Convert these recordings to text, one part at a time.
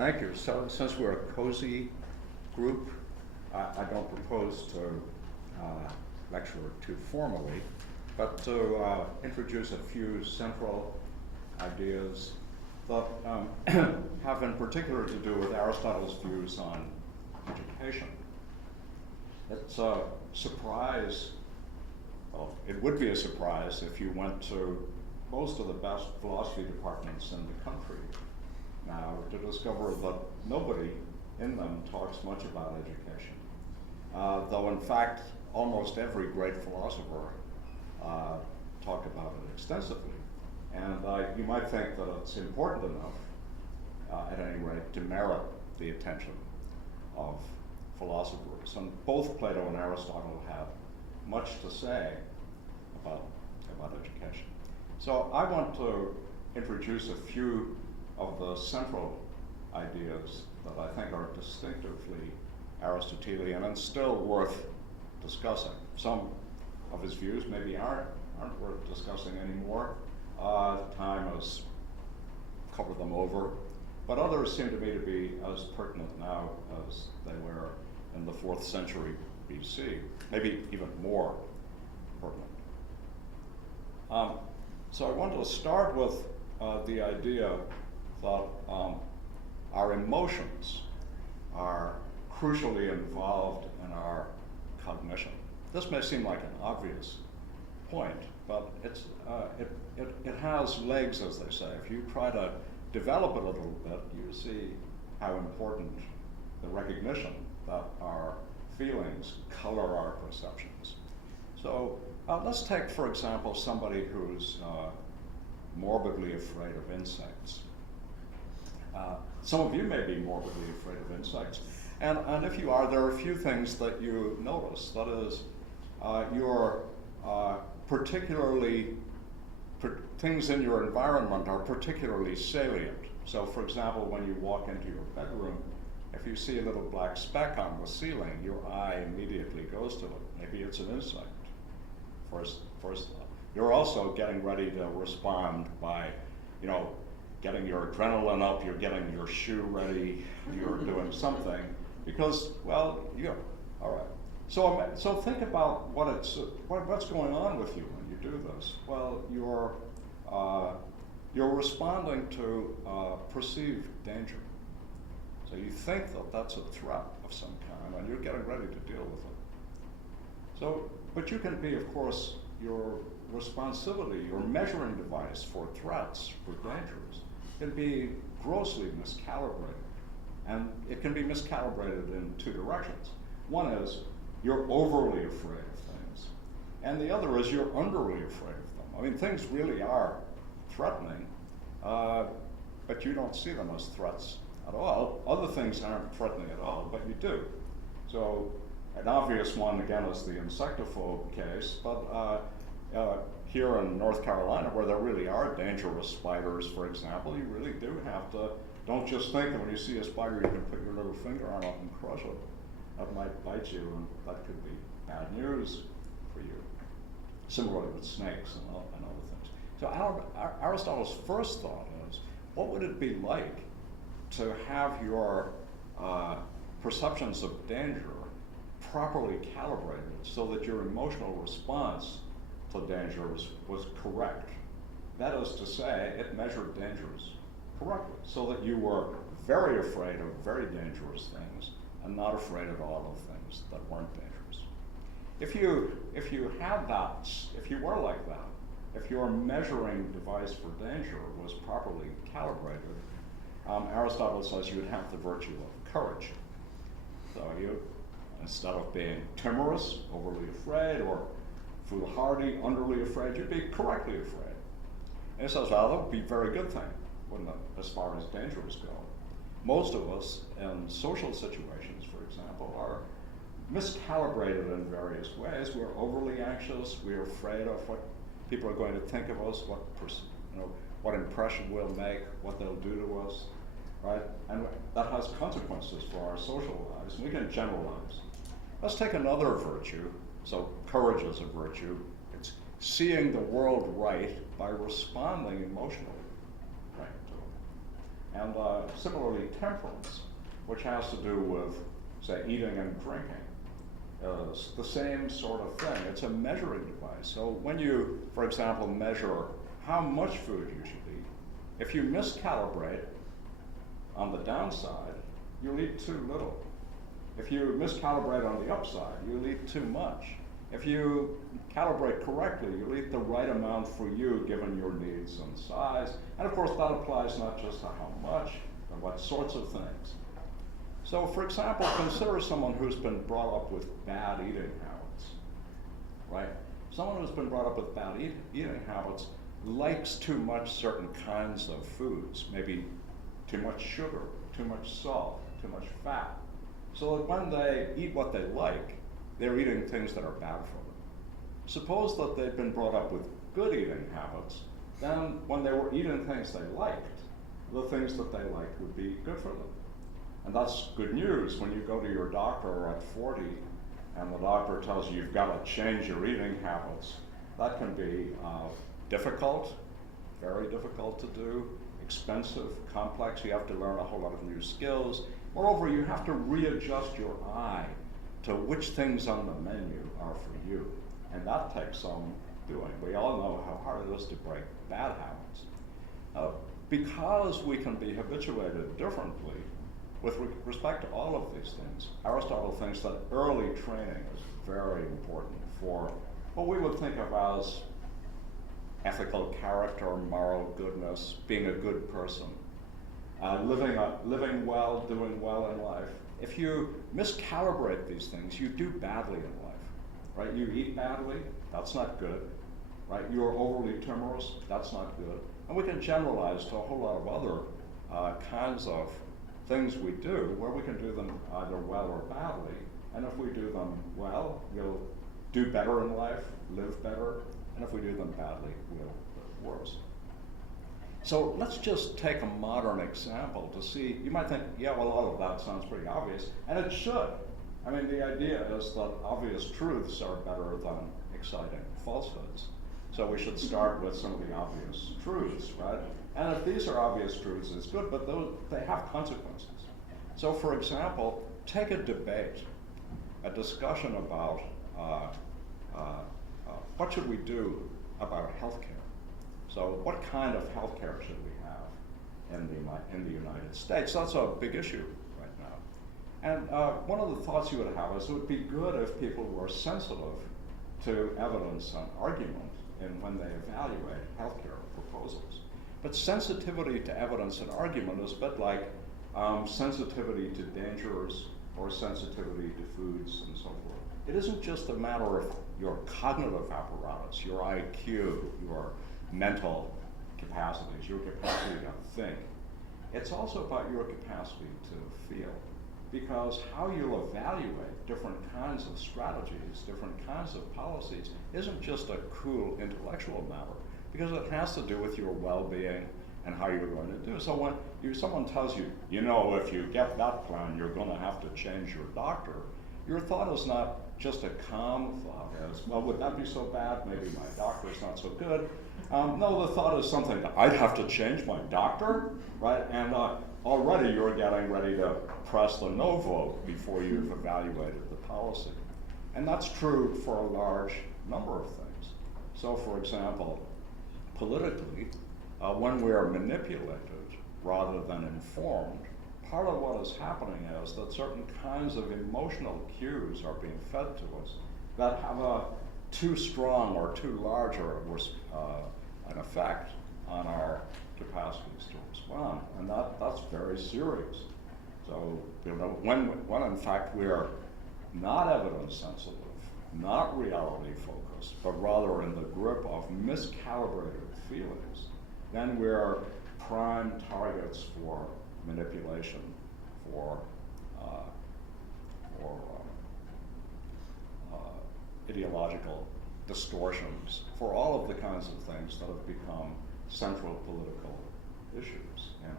Thank you. So since we're a cozy group, I don't propose to lecture too formally, but to introduce a few central ideas that have in particular to do with Aristotle's views on education. It's a surprise, well, it would be a surprise if you went to most of the best philosophy departments in the country now to discover that nobody in them talks much about education. Though in fact, almost every great philosopher talked about it extensively. And you might think that it's important enough, at any rate, to merit the attention of philosophers. And both Plato and Aristotle have much to say about education. So I want to introduce a few of the central ideas that I think are distinctively Aristotelian and still worth discussing. Some of his views maybe aren't worth discussing anymore. Time has covered them over, but others seem to me to be as pertinent now as they were in the 4th century BC, maybe even more pertinent. So I want to start with the idea that our emotions are crucially involved in our cognition. This may seem like an obvious point, but it has legs, as they say. If you try to develop it a little bit, you see how important the recognition that our feelings color our perceptions. So let's take, for example, somebody who's morbidly afraid of insects. Some of you may be morbidly afraid of insects, and if you are, there are a few things that you notice. That is, you're things in your environment are particularly salient. So for example, when you walk into your bedroom, if you see a little black speck on the ceiling, your eye immediately goes to it. Maybe it's an insect, first thought. You're also getting ready to respond by, getting your adrenaline up, you're getting your shoe ready, you're doing something, because, well, all right. So think about what's going on with you when you do this. Well, you're responding to perceived danger. So you think that that's a threat of some kind, and you're getting ready to deal with it. So, but you can be, of course, your responsivity, your measuring device for threats, for dangers, can be grossly miscalibrated. And it can be miscalibrated in two directions. One is you're overly afraid of things, and the other is you're underly afraid of them. I mean, things really are threatening, but you don't see them as threats at all. Other things aren't threatening at all, but you do. So an obvious one, again, is the insectophobe case, but here in North Carolina, where there really are dangerous spiders, for example, you really do have to, don't just think that when you see a spider you can put your little finger on it and crush it. That might bite you, and that could be bad news for you. Similarly with snakes and other things. So Aristotle's first thought is, what would it be like to have your perceptions of danger properly calibrated so that your emotional response to danger was correct? That is to say, it measured dangers correctly, so that you were very afraid of very dangerous things and not afraid at all of things that weren't dangerous. If you had that, if you were like that, if your measuring device for danger was properly calibrated, Aristotle says you would have the virtue of courage. So you, instead of being timorous, overly afraid, or foolhardy, underly afraid, you'd be correctly afraid. And he says, well, that would be a very good thing, wouldn't it, as far as dangers go. Most of us in social situations, for example, are miscalibrated in various ways. We're overly anxious, we're afraid of what people are going to think of us, what impression we'll make, what they'll do to us, right? And that has consequences for our social lives, and we can generalize. Let's take another virtue. So courage is a virtue. It's seeing the world right by responding emotionally right to it. And similarly, temperance, which has to do with, say, eating and drinking, is the same sort of thing. It's a measuring device. So when you, for example, measure how much food you should eat, if you miscalibrate on the downside, you'll eat too little. If you miscalibrate on the upside, you'll eat too much. If you calibrate correctly, you'll eat the right amount for you given your needs and size. And of course, that applies not just to how much, but what sorts of things. So for example, consider someone who's been brought up with bad eating habits, right? Someone who's been brought up with bad eating habits likes too much certain kinds of foods, maybe too much sugar, too much salt, too much fat. So that when they eat what they like, they're eating things that are bad for them. Suppose that they'd been brought up with good eating habits, then when they were eating things they liked, the things that they liked would be good for them. And that's good news when you go to your doctor at 40 and the doctor tells you you've got to change your eating habits. That can be difficult, very difficult to do, expensive, complex. You have to learn a whole lot of new skills. Moreover, you have to readjust your eye to which things on the menu are for you. And that takes some doing. We all know how hard it is to break bad habits. Because we can be habituated differently with respect to all of these things, Aristotle thinks that early training is very important for what we would think of as ethical character, moral goodness, being a good person, living well, doing well in life. If you miscalibrate these things, you do badly in life, right? You eat badly, that's not good, right? You're overly timorous, that's not good. And we can generalize to a whole lot of other kinds of things we do where we can do them either well or badly. And if we do them well, we'll do better in life, live better. And if we do them badly, we'll live worse. So let's just take a modern example to see, you might think, yeah, well, all of that sounds pretty obvious, and it should. I mean, the idea is that obvious truths are better than exciting falsehoods. So we should start with some of the obvious truths, right? And if these are obvious truths, it's good, but they have consequences. So for example, take a debate, a discussion about what should we do about healthcare? So what kind of healthcare should we have in the United States? That's a big issue right now. And one of the thoughts you would have is it would be good if people were sensitive to evidence and argument when they evaluate healthcare proposals. But sensitivity to evidence and argument is a bit like sensitivity to dangers or sensitivity to foods and so forth. It isn't just a matter of your cognitive apparatus, your IQ, your mental capacities, your capacity to think. It's also about your capacity to feel. Because how you'll evaluate different kinds of strategies, different kinds of policies, isn't just a cool intellectual matter, because it has to do with your well-being and how you're going to do. So when someone tells you, you know, if you get that plan, you're going to have to change your doctor, your thought is not just a calm thought as, well, would that be so bad? Maybe my doctor's not so good. No, the thought is something that I'd have to change my doctor, right? And already you're getting ready to press the no vote before you've evaluated the policy. And that's true for a large number of things. So for example, politically, when we are manipulated rather than informed, part of what is happening is that certain kinds of emotional cues are being fed to us that have a too strong or too large an effect on our capacities to respond, and that's very serious. So, you know, when in fact we are not evidence sensitive, not reality focused, but rather in the grip of miscalibrated feelings, then we are prime targets for manipulation, for ideological distortions, for all of the kinds of things that have become central political issues in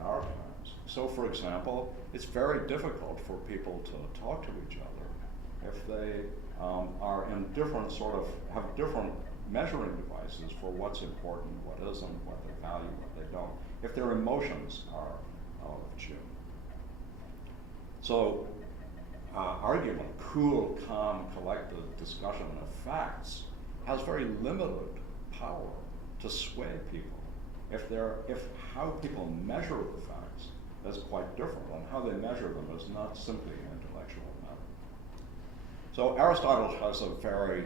our times. So for example, it's very difficult for people to talk to each other if they are in different have different measuring devices for what's important, what isn't, what they value, what they don't. if their emotions are out of tune. So argument, cool, calm, collected discussion of facts has very limited power to sway people. If how people measure the facts is quite different, and how they measure them is not simply an intellectual matter. So Aristotle has a very,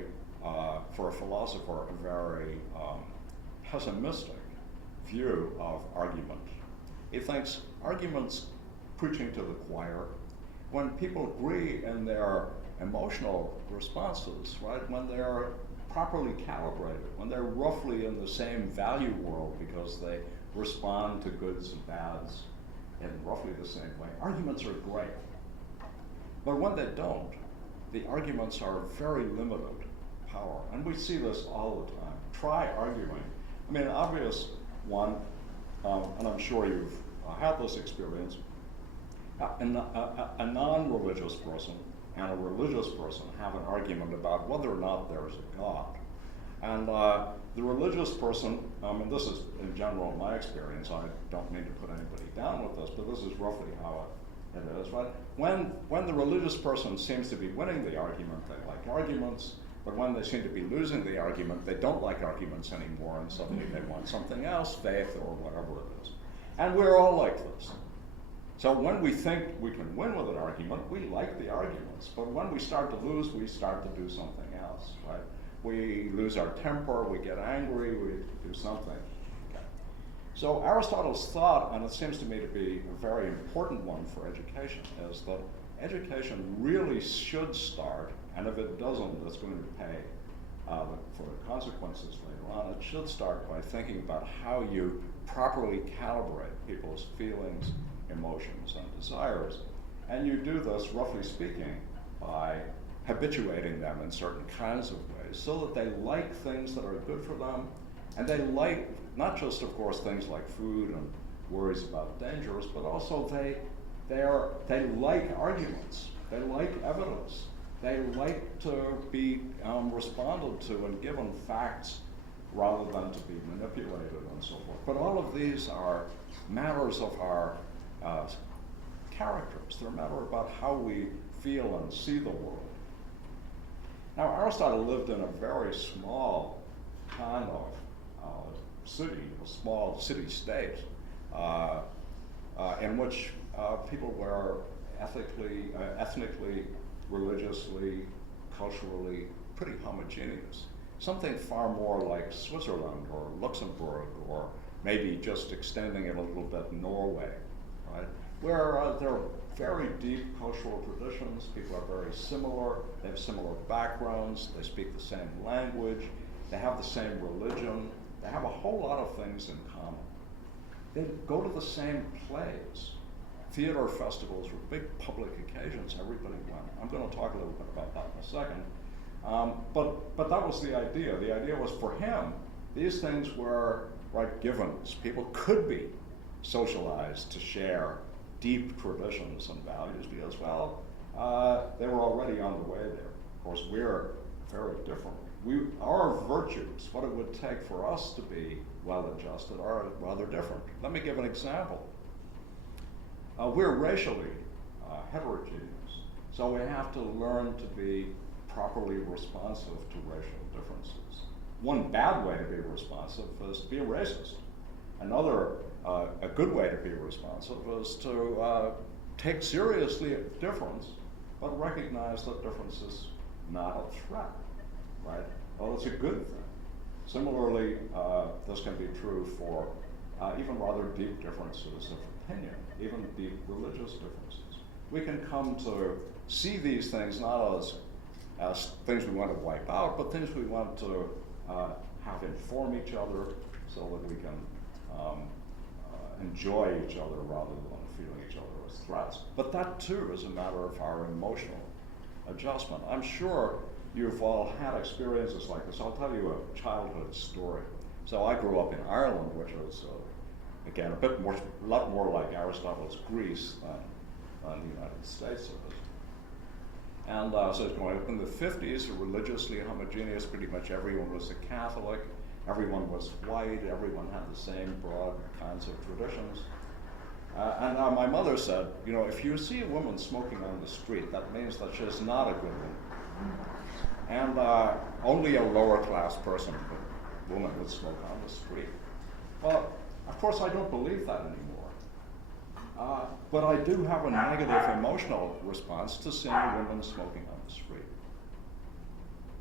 for a philosopher, a very pessimistic view of argument. He thinks arguments preaching to the choir, when people agree in their emotional responses, right, when they're properly calibrated, when they're roughly in the same value world because they respond to goods and bads in roughly the same way, arguments are great. But when they don't, the arguments are very limited power. And we see this all the time. Try arguing. I mean, an obvious one, and I'm sure you've had this experience, a non-religious person and a religious person have an argument about whether or not there's a God. And the religious person, and this is in general my experience, I don't mean to put anybody down with this, but this is roughly how it is, right? When the religious person seems to be winning the argument, they like arguments, but when they seem to be losing the argument, they don't like arguments anymore, and suddenly they want something else, faith or whatever it is. And we're all like this. So when we think we can win with an argument, we like the arguments. But when we start to lose, we start to do something else, right? We lose our temper, we get angry, we do something. Okay. So Aristotle's thought, and it seems to me to be a very important one for education, is that education really should start, and if it doesn't, it's going to pay for the consequences later on. It should start by thinking about how you properly calibrate people's feelings, emotions, and desires. And you do this, roughly speaking, by habituating them in certain kinds of ways so that they like things that are good for them, and they like not just, of course, things like food and worries about dangers, but also they like arguments, they like evidence, they like to be responded to and given facts rather than to be manipulated and so forth. But all of these are matters of our characters. They're a matter about how we feel and see the world. Now, Aristotle lived in a very small kind of city, a small city-state, in which people were ethnically, religiously, culturally pretty homogeneous. Something far more like Switzerland or Luxembourg, or maybe just extending it a little bit Norway, right? Where there are very deep cultural traditions, people are very similar, they have similar backgrounds, they speak the same language, they have the same religion, they have a whole lot of things in common. They go to the same plays. Theater festivals were big public occasions, everybody went. I'm going to talk a little bit about that in a second. But that was the idea. The idea was for him, these things were like givens. People could be socialized to share deep traditions and values because, well, they were already on the way there. Of course, we're very different. Our virtues, what it would take for us to be well-adjusted, are rather different. Let me give an example. We're racially heterogeneous, so we have to learn to be properly responsive to racial differences. One bad way to be responsive is to be a racist. Another, a good way to be responsive is to take seriously a difference, but recognize that difference is not a threat, right? Well, it's a good thing. Similarly, this can be true for even rather deep differences of opinion, even deep religious differences. We can come to see these things not as things we want to wipe out, but things we want to have inform each other so that we can enjoy each other rather than feeling each other as threats. But that too is a matter of our emotional adjustment. I'm sure you've all had experiences like this. I'll tell you a childhood story. So I grew up in Ireland, which is, again, a lot more like Aristotle's Greece than the United States is. And so growing up in the 50s, religiously homogeneous, pretty much everyone was a Catholic. everyone was white, everyone had the same broad kinds of traditions. And my mother said, you know, if you see a woman smoking on the street, that means that she's not a good woman. And only a lower class woman would smoke on the street. Well, of course, I don't believe that anymore. But I do have a negative emotional response to seeing a woman smoking on the street.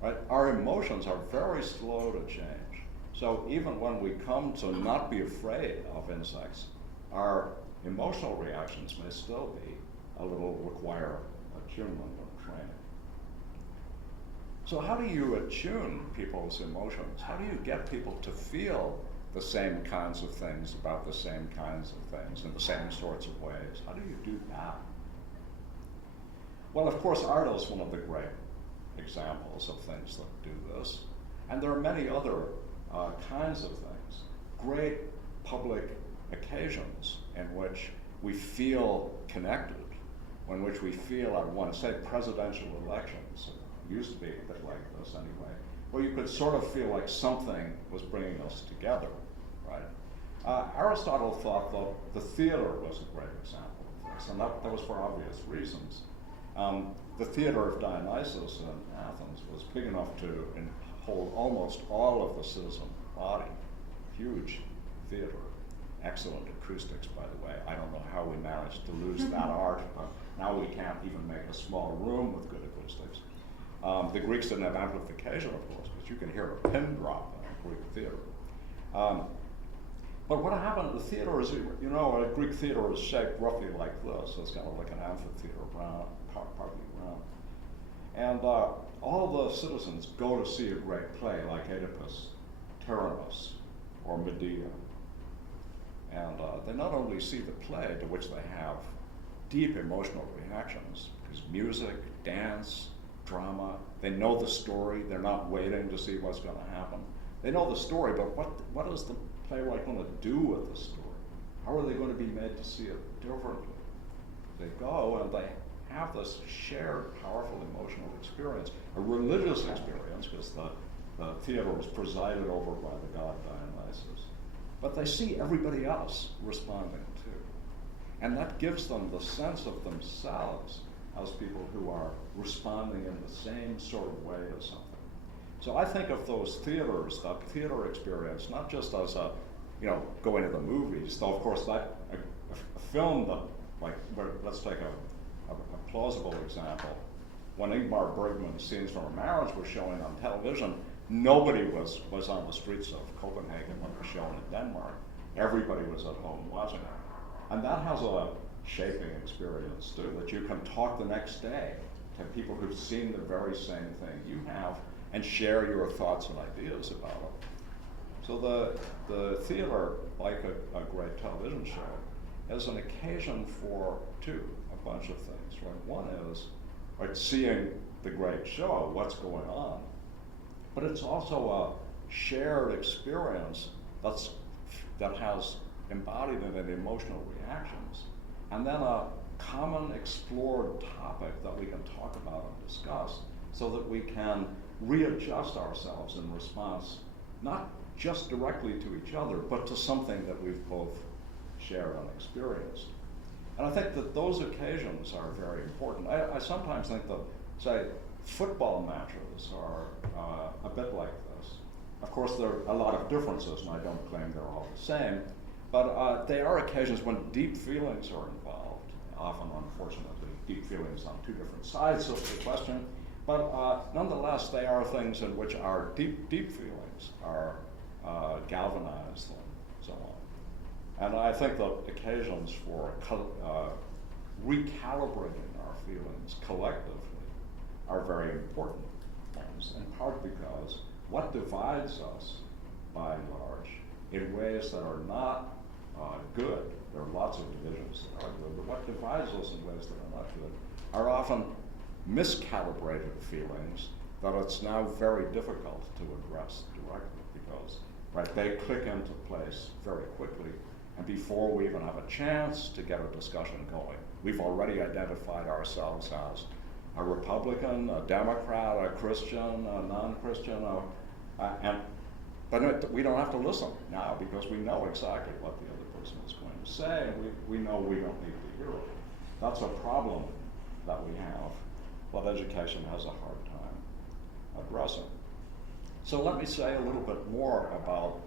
Right? Our emotions are very slow to change. So even when we come to not be afraid of insects, our emotional reactions may still be require attunement and training. So how do you attune people's emotions? How do you get people to feel the same kinds of things about the same kinds of things in the same sorts of ways? How do you do that? Well, of course, art is one of the great examples of things that do this. And there are many other kinds of things. Great public occasions in which we feel connected, in which we feel at one, say presidential elections, it used to be a bit like this anyway, where you could sort of feel like something was bringing us together, right? Aristotle thought that the theater was a great example of this, and that was for obvious reasons. The theater of Dionysus in Athens was big enough to hold almost all of the citizen body, huge theater. Excellent acoustics, by the way. I don't know how we managed to lose that art, but now we can't even make a small room with good acoustics. The Greeks didn't have amplification, of course, but you can hear a pin drop in a Greek theater. But what happened, the theater is, you know, a Greek theater is shaped roughly like this. So it's kind of like an amphitheater, partly round. And all the citizens go to see a great play like Oedipus, Tyrannus, or Medea. And they not only see the play, to which they have deep emotional reactions, because music, dance, drama, they know the story, they're not waiting to see what's going to happen. They know the story, but what is the playwright going to do with the story? How are they going to be made to see it differently? They go and they have this shared, powerful emotional experience, a religious experience, because the theater is presided over by the god Dionysus. But they see everybody else responding too. And that gives them the sense of themselves as people who are responding in the same sort of way as something. So I think of those theaters, that theater experience, not just as a, you know, going to the movies, though of course that, a film that, like, let's take a plausible example. When Ingmar Bergman's Scenes from a Marriage was showing on television, nobody was on the streets of Copenhagen when it was shown in Denmark. Everybody was at home watching it. And that has a shaping experience too, that you can talk the next day to people who've seen the very same thing you have and share your thoughts and ideas about it. So the theater, like a great television show, is an occasion for a bunch of things, right? One is like seeing the great show, what's going on, but it's also a shared experience that has embodied in it emotional reactions, and then a common explored topic that we can talk about and discuss so that we can readjust ourselves in response, not just directly to each other, but to something that we've both shared and experienced. And I think that those occasions are very important. I sometimes think that, say, football matches are a bit like this. Of course, there are a lot of differences, and I don't claim they're all the same, but they are occasions when deep feelings are involved, often, unfortunately, deep feelings on two different sides of the question, but nonetheless, they are things in which our deep feelings are galvanized and so on. And I think that occasions for recalibrating our feelings collectively are very important ones, in part because what divides us, by and large, in ways that are not good, there are lots of divisions that are good, but what divides us in ways that are not good are often miscalibrated feelings that it's now very difficult to address directly because, right, they click into place very quickly, and before we even have a chance to get a discussion going, we've already identified ourselves as a Republican, a Democrat, a Christian, a non-Christian, and But we don't have to listen now because we know exactly what the other person is going to say, and we know we don't need to hear it. That's a problem that we have, but education has a hard time addressing. So let me say a little bit more about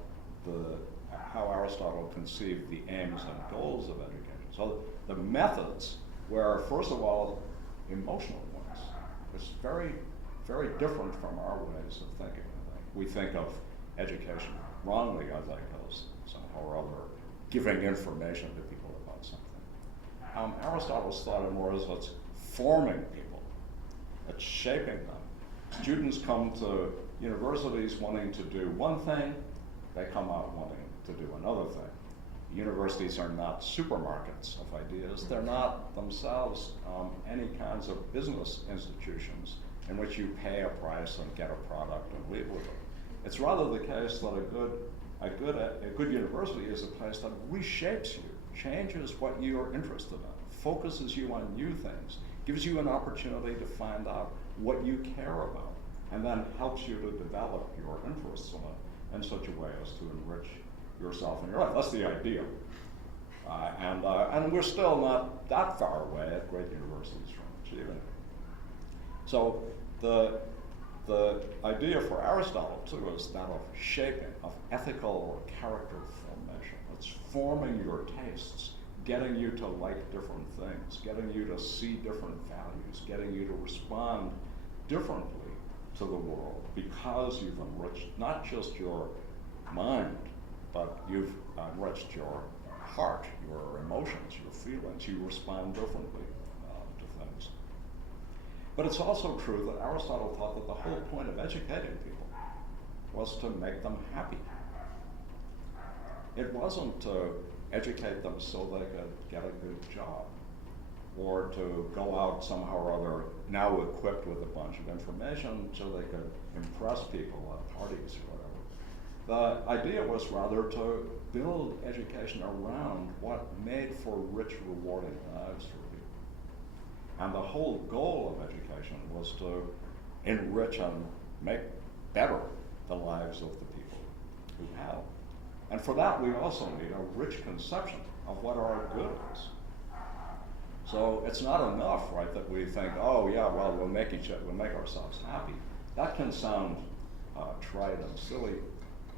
how Aristotle conceived the aims and goals of education. So the methods were, first of all, emotional ones. It's very, very different from our ways of thinking, I think. We think of education wrongly, I think, as somehow or other giving information to people about something. Aristotle's thought of more as it's forming people. It's shaping them. Students come to universities wanting to do one thing, they come out wanting to do another thing. Universities are not supermarkets of ideas. They're not themselves any kinds of business institutions in which you pay a price and get a product and leave with it. It's rather the case that a good university is a place that reshapes you, changes what you are interested in, focuses you on new things, gives you an opportunity to find out what you care about, and then helps you to develop your interests in such a way as to enrich yourself and your life. That's the ideal. And we're still not that far away at great universities from achieving it. So the idea for Aristotle, too, is that of shaping, of ethical or character formation. It's forming your tastes, getting you to like different things, getting you to see different values, getting you to respond differently to the world because you've enriched not just your mind, but you've enriched your heart, your emotions, your feelings. You respond differently to things. But it's also true that Aristotle thought that the whole point of educating people was to make them happy. It wasn't to educate them so they could get a good job, or to go out somehow or other, now equipped with a bunch of information so they could impress people at parties or whatever. The idea was rather to build education around what made for rich, rewarding lives for people. And the whole goal of education was to enrich and make better the lives of the people who had them. And for that, we also need a rich conception of what our good is. So it's not enough, right, that we think, oh yeah, well, we'll make ourselves happy. That can sound trite and silly,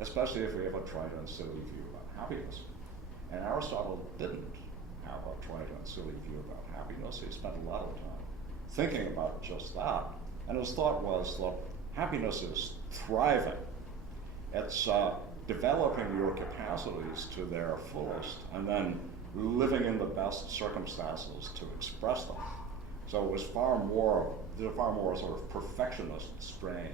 especially if we have a trite and silly view about happiness. And Aristotle didn't have a trite and silly view about happiness. He spent a lot of time thinking about just that. And his thought was that happiness is thriving. It's developing your capacities to their fullest and then living in the best circumstances to express them. So it was there's a far more sort of perfectionist strain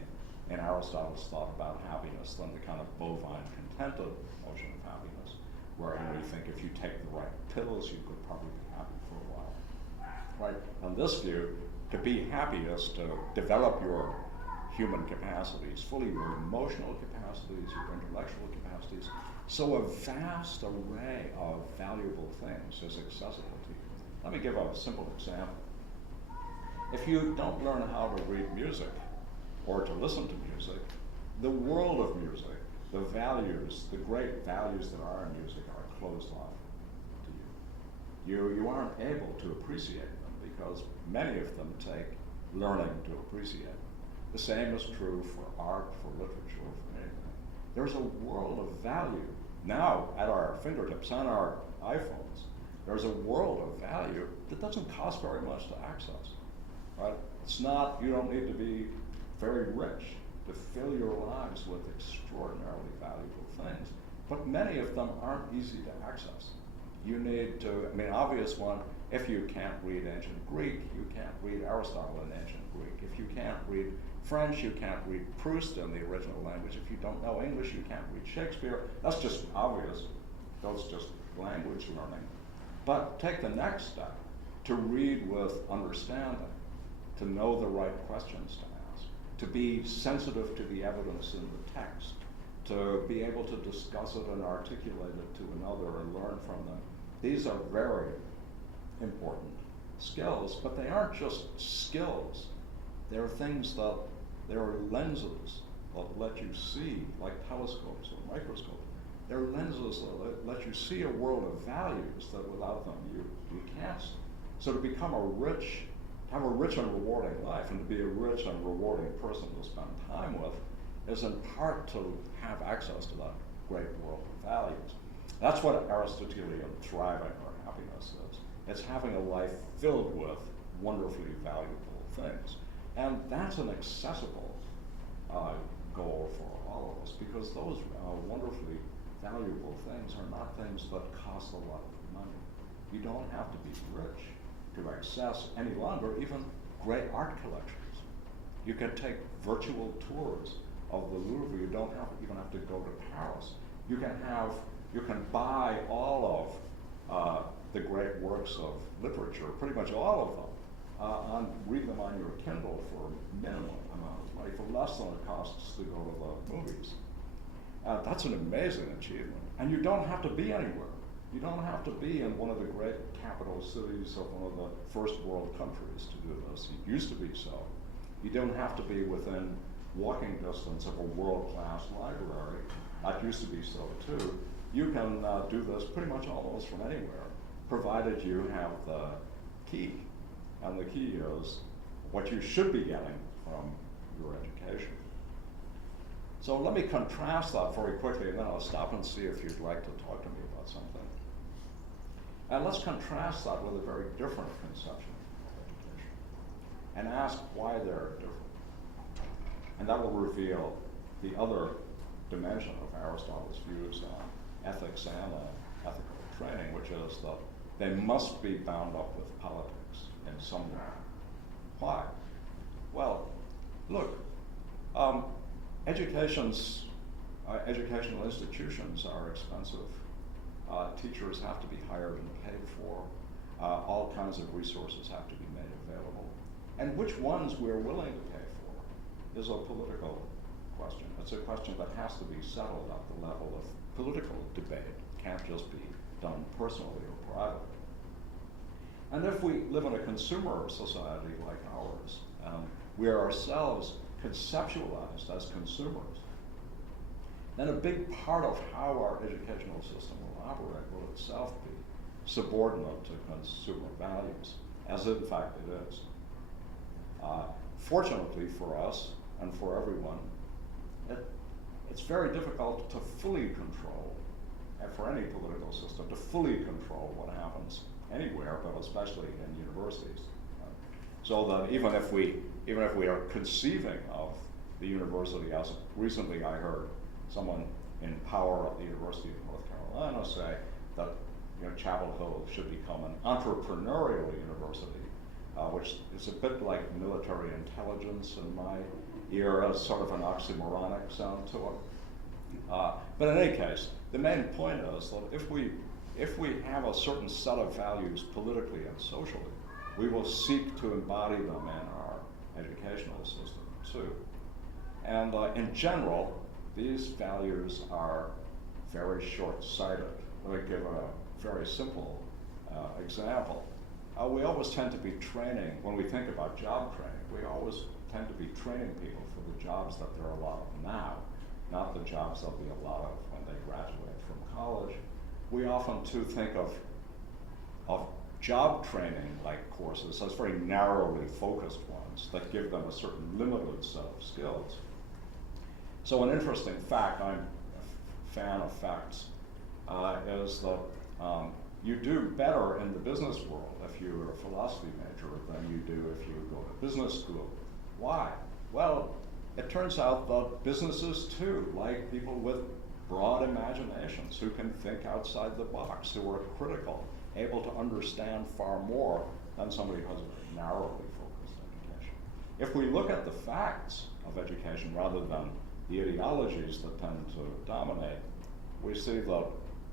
in Aristotle's thought about happiness than the kind of bovine contented notion of happiness, where we think if you take the right pills, you could probably be happy for a while. Right? On this view, to be happy is to develop your human capacities, fully your emotional capacities, your intellectual capacities. So a vast array of valuable things is accessible to you. Let me give a simple example. If you don't learn how to read music or to listen to music, the world of music, the values, the great values that are in music are closed off to you. You aren't able to appreciate them because many of them take learning to appreciate them. The same is true for art, for literature, for anything. There's a world of value now at our fingertips, on our iPhones. There's a world of value that doesn't cost very much to access, right? It's not, you don't need to be very rich to fill your lives with extraordinarily valuable things, but many of them aren't easy to access. You need to, obvious one, if you can't read ancient Greek, you can't read Aristotle in ancient Greek. If you can't read French, you can't read Proust in the original language. If you don't know English, you can't read Shakespeare. That's just obvious. That's just language learning. But take the next step, to read with understanding, to know the right questions to ask, to be sensitive to the evidence in the text, to be able to discuss it and articulate it to another and learn from them. These are very important skills, but they aren't just skills. They're things that, there are lenses that let you see, like telescopes or microscopes. They're lenses that let you see a world of values that without them you can't see. So to become have a rich and rewarding life, and to be a rich and rewarding person to spend time with, is in part to have access to that great world of values. That's what Aristotelian thriving or happiness is. It's having a life filled with wonderfully valuable things. And that's an accessible goal for all of us, because those wonderfully valuable things are not things that cost a lot of money. You don't have to be rich to access any longer even great art collections. You can take virtual tours of the Louvre. You don't even have to go to Paris. You can buy all of the great works of literature, pretty much all of them, read them on your Kindle for minimum amount of money, for less than it costs to go to the movies. That's an amazing achievement. And you don't have to be anywhere. You don't have to be in one of the great capital cities of one of the first world countries to do this. It used to be so. You don't have to be within walking distance of a world-class library. That used to be so too. You can do this pretty much almost from anywhere, provided you have the key. And the key is what you should be getting from your education. So let me contrast that very quickly, and then I'll stop and see if you'd like to talk to me about something. And let's contrast that with a very different conception of education, and ask why they're different. And that will reveal the other dimension of Aristotle's views on ethics and ethical training, which is that they must be bound up with politics in some way. Why? Well, look, educational institutions are expensive. Teachers have to be hired and paid for. All kinds of resources have to be made available. And which ones we're willing to pay for is a political question. It's a question that has to be settled at the level of political debate. It can't just be done personally or privately. And if we live in a consumer society like ours, we are ourselves conceptualized as consumers, then a big part of how our educational system will operate will itself be subordinate to consumer values, as in fact it is. Fortunately for us and for everyone, it's very difficult to fully control, and for any political system, to fully control what happens anywhere, but especially in universities. So that even if we are conceiving of the university as recently I heard someone in power at the University of North Carolina say that Chapel Hill should become an entrepreneurial university, which is a bit like military intelligence in my ear, as sort of an oxymoronic sound to it. But in any case, the main point is that if we have a certain set of values politically and socially, we will seek to embody them in our educational system too. And in general, these values are very short-sighted. Let me give a very simple example. We always tend to be training, when we think about job training, we always tend to be training people for the jobs that there are a lot of now, not the jobs there'll be a lot of when they graduate from college. We often too think of job training like courses as very narrowly focused ones that give them a certain limited set of skills. So an interesting fact, I'm a fan of facts, is that you do better in the business world if you're a philosophy major than you do if you go to business school. Why? Well, it turns out that businesses too like people with broad imaginations who can think outside the box, who are critical, able to understand far more than somebody who has a narrowly focused education. If we look at the facts of education rather than the ideologies that tend to dominate, we see that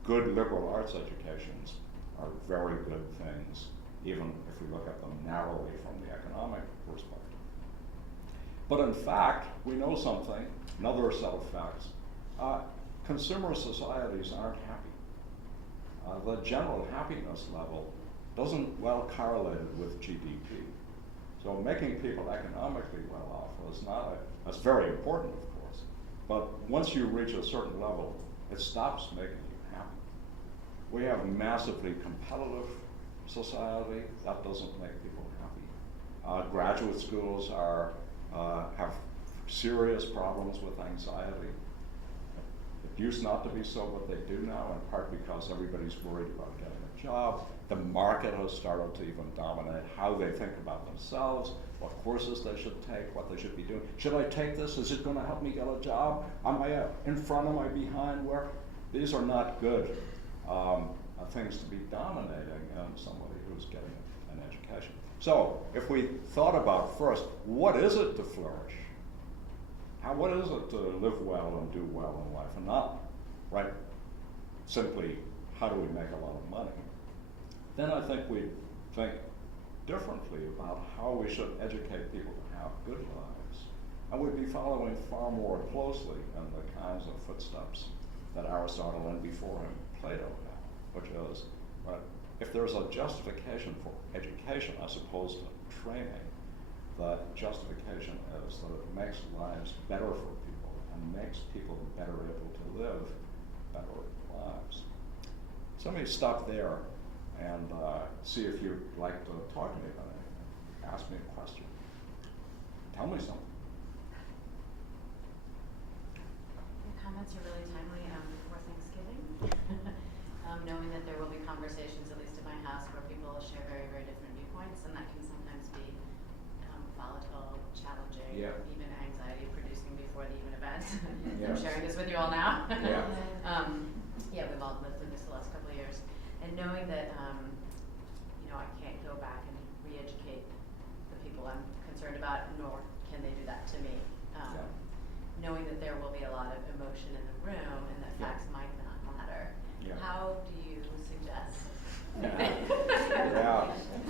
good liberal arts educations are very good things, even if we look at them narrowly from the economic perspective. But in fact, we know something, another set of facts. Consumer societies aren't happy. The general happiness level doesn't well correlated with GDP. So making people economically well off is not that's very important, of course, But once you reach a certain level, it stops making you happy. We have a massively competitive society. That doesn't make people happy. Graduate schools have serious problems with anxiety. It used not to be so, but they do now, in part because everybody's worried about getting a job. The market has started to even dominate how they think about themselves, what courses they should take, what they should be doing. Should I take this? Is it going to help me get a job? Am I in front? Am I behind? Where? These are not good things to be dominating in somebody who's getting an education. So if we thought about first, what is it to flourish? What is it to live well and do well in life, and not, right, simply how do we make a lot of money? Then I think we think differently about how we should educate people to have good lives. And we'd be following far more closely in the kinds of footsteps that Aristotle and before him Plato had, which is, right, if there's a justification for education as opposed to training, the justification is that it makes lives better for people and makes people better able to live better lives. So let me stop there and see if you'd like to talk to me about anything. Ask me a question. Tell me something. The comments are really timely before Thanksgiving. Knowing that there will be conversations, at least at my house, where people share very, very different viewpoints, and that can sometimes be volatile, challenging, even anxiety-producing before the even event. I'm sharing this with you all now. We've all lived through this the last couple of years. And knowing that, I can't go back and re-educate the people I'm concerned about, nor can they do that to me. Knowing that there will be a lot of emotion in the room and that facts might not matter. How do you suggest?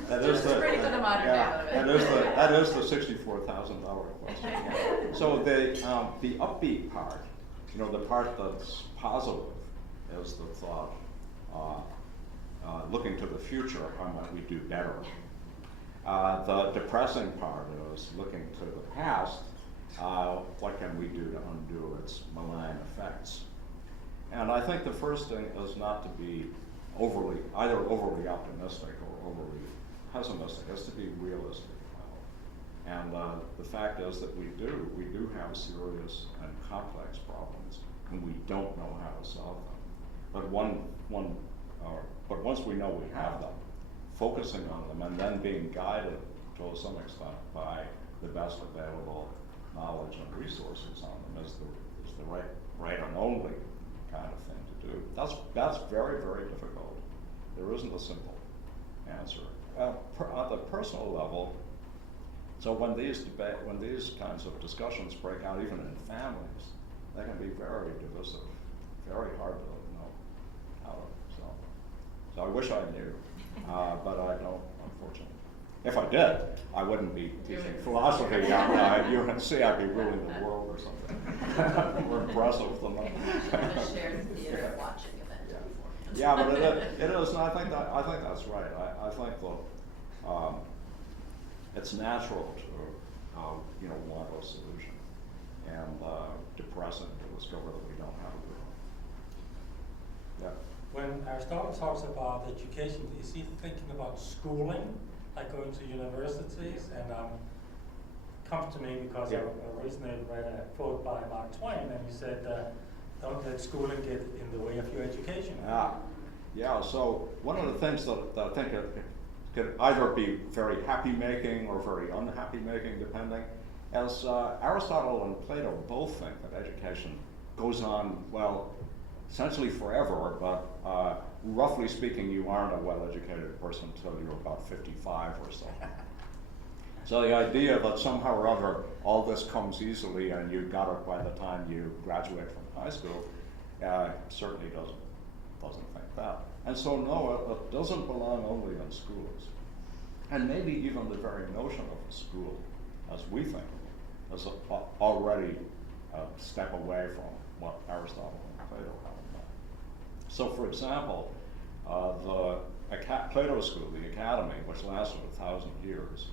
That is the pretty for the modern day a little bit. that is the $64,000 question. So the upbeat part, the part that's positive, is the thought. Looking to the future, how might we do better? The depressing part is looking to the past. What can we do to undo its malign effects? And I think the first thing is not to be either overly optimistic or overly pessimistic. It's to be realistic about it. And the fact is that we do have serious and complex problems, and we don't know how to solve them. But once we know we have them, focusing on them and then being guided to some extent by the best available knowledge and resources on them is the right and only kind of thing to do. That's very, very difficult. There isn't a simple answer. On the personal level, so when these kinds of discussions break out, even in families, they can be very divisive, very hard to know how to solve. So I wish I knew, but I don't, unfortunately. If I did, I wouldn't be teaching philosophy at UNC. I'd be ruling the world or something. More impressive than that. Shared theater watching event. Yeah, but it is, and I think that's right. I think that it's natural to want a solution, and depressing to discover that we don't have it. Yeah. When Aristotle talks about education, is he thinking about schooling, like going to universities? And comes to me because I recently read a quote by Mark Twain, and he said, "Don't let schooling get in the way of your education." So one of the things that I think it could either be very happy-making or very unhappy-making, depending, as Aristotle and Plato both think that education goes on, essentially forever, but roughly speaking, you aren't a well-educated person until you're about 55 or so. So the idea that somehow or other all this comes easily and you got it by the time you graduate from high school, certainly doesn't think that. And so no, it doesn't belong only in schools. And maybe even the very notion of a school, as we think of it, is already a step away from what Aristotle and Plato have in mind. So for example, Plato's school, the Academy, which lasted 1,000 years,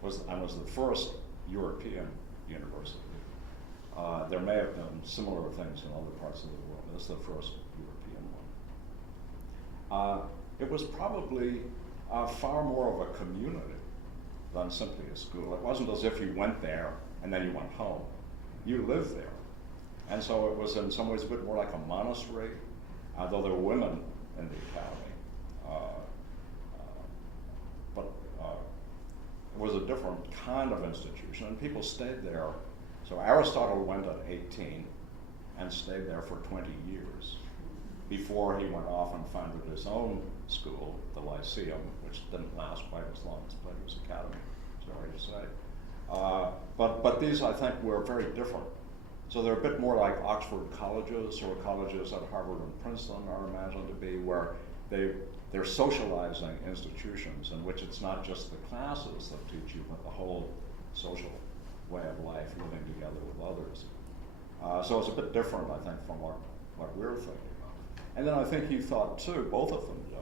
was the first European university. There may have been similar things in other parts of the world. This is the first European one. It was probably far more of a community than simply a school. It wasn't as if you went there and then you went home. You lived there. And so it was in some ways a bit more like a monastery, though there were women in the academy. But it was a different kind of institution, and people stayed there. So Aristotle went at 18 and stayed there for 20 years before he went off and founded his own school, the Lyceum, which didn't last quite as long as Plato's Academy, sorry to say. But these, I think, were very different. So they're a bit more like Oxford colleges or colleges at Harvard and Princeton are imagined to be, where they're socializing institutions in which it's not just the classes that teach you, but the whole social way of life, living together with others. So it's a bit different, I think, from what we're thinking of. And then I think he thought, too, both of them did,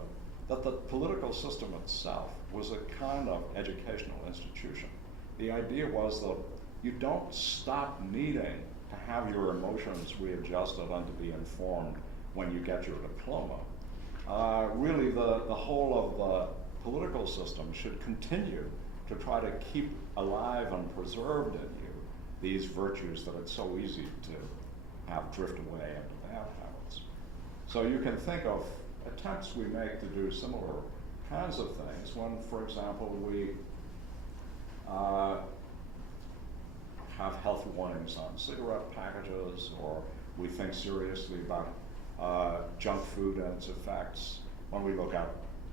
that the political system itself was a kind of educational institution. The idea was that you don't stop needing to have your emotions readjusted and to be informed when you get your diploma. Really, the whole of the political system should continue to try to keep alive and preserved in you these virtues that it's so easy to have drift away into bad habits. So you can think of attempts we make to do similar kinds of things when, for example, we have health warnings on cigarette packages, or we think seriously about junk food and its effects when we look at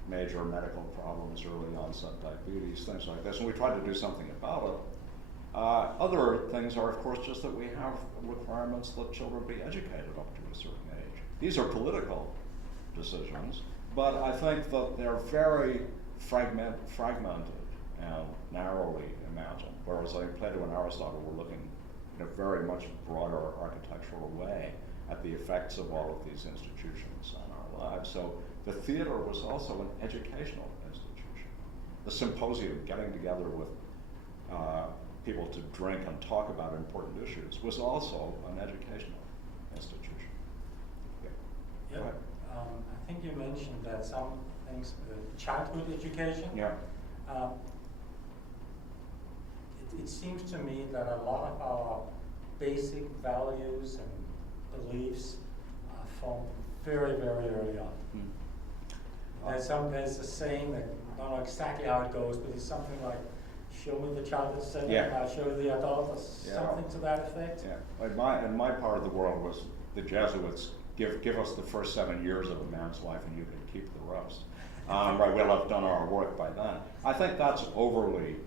major medical problems, early onset diabetes, things like this, and we try to do something about it. Other things are, of course, just that we have requirements that children be educated up to a certain age. These are political decisions, but I think that they're very fragmented and narrowly imagined, whereas I think Plato and Aristotle were looking in a very much broader architectural way at the effects of all of these institutions on our lives. So the theater was also an educational institution. The symposium, getting together with people to drink and talk about important issues, was also an educational institution. Yeah. I think you mentioned that some things, childhood education. Yeah. It seems to me that a lot of our basic values and beliefs are formed very, very early on. There's a saying that, I don't know exactly how it goes, but it's something like, show me the child at 7, I'll show you the adult, or something to that effect. Yeah. In my part of the world was the Jesuits, give us the first 7 years of a man's life and you can keep the rest. Right, we'll have done our work by then. I think that's overly,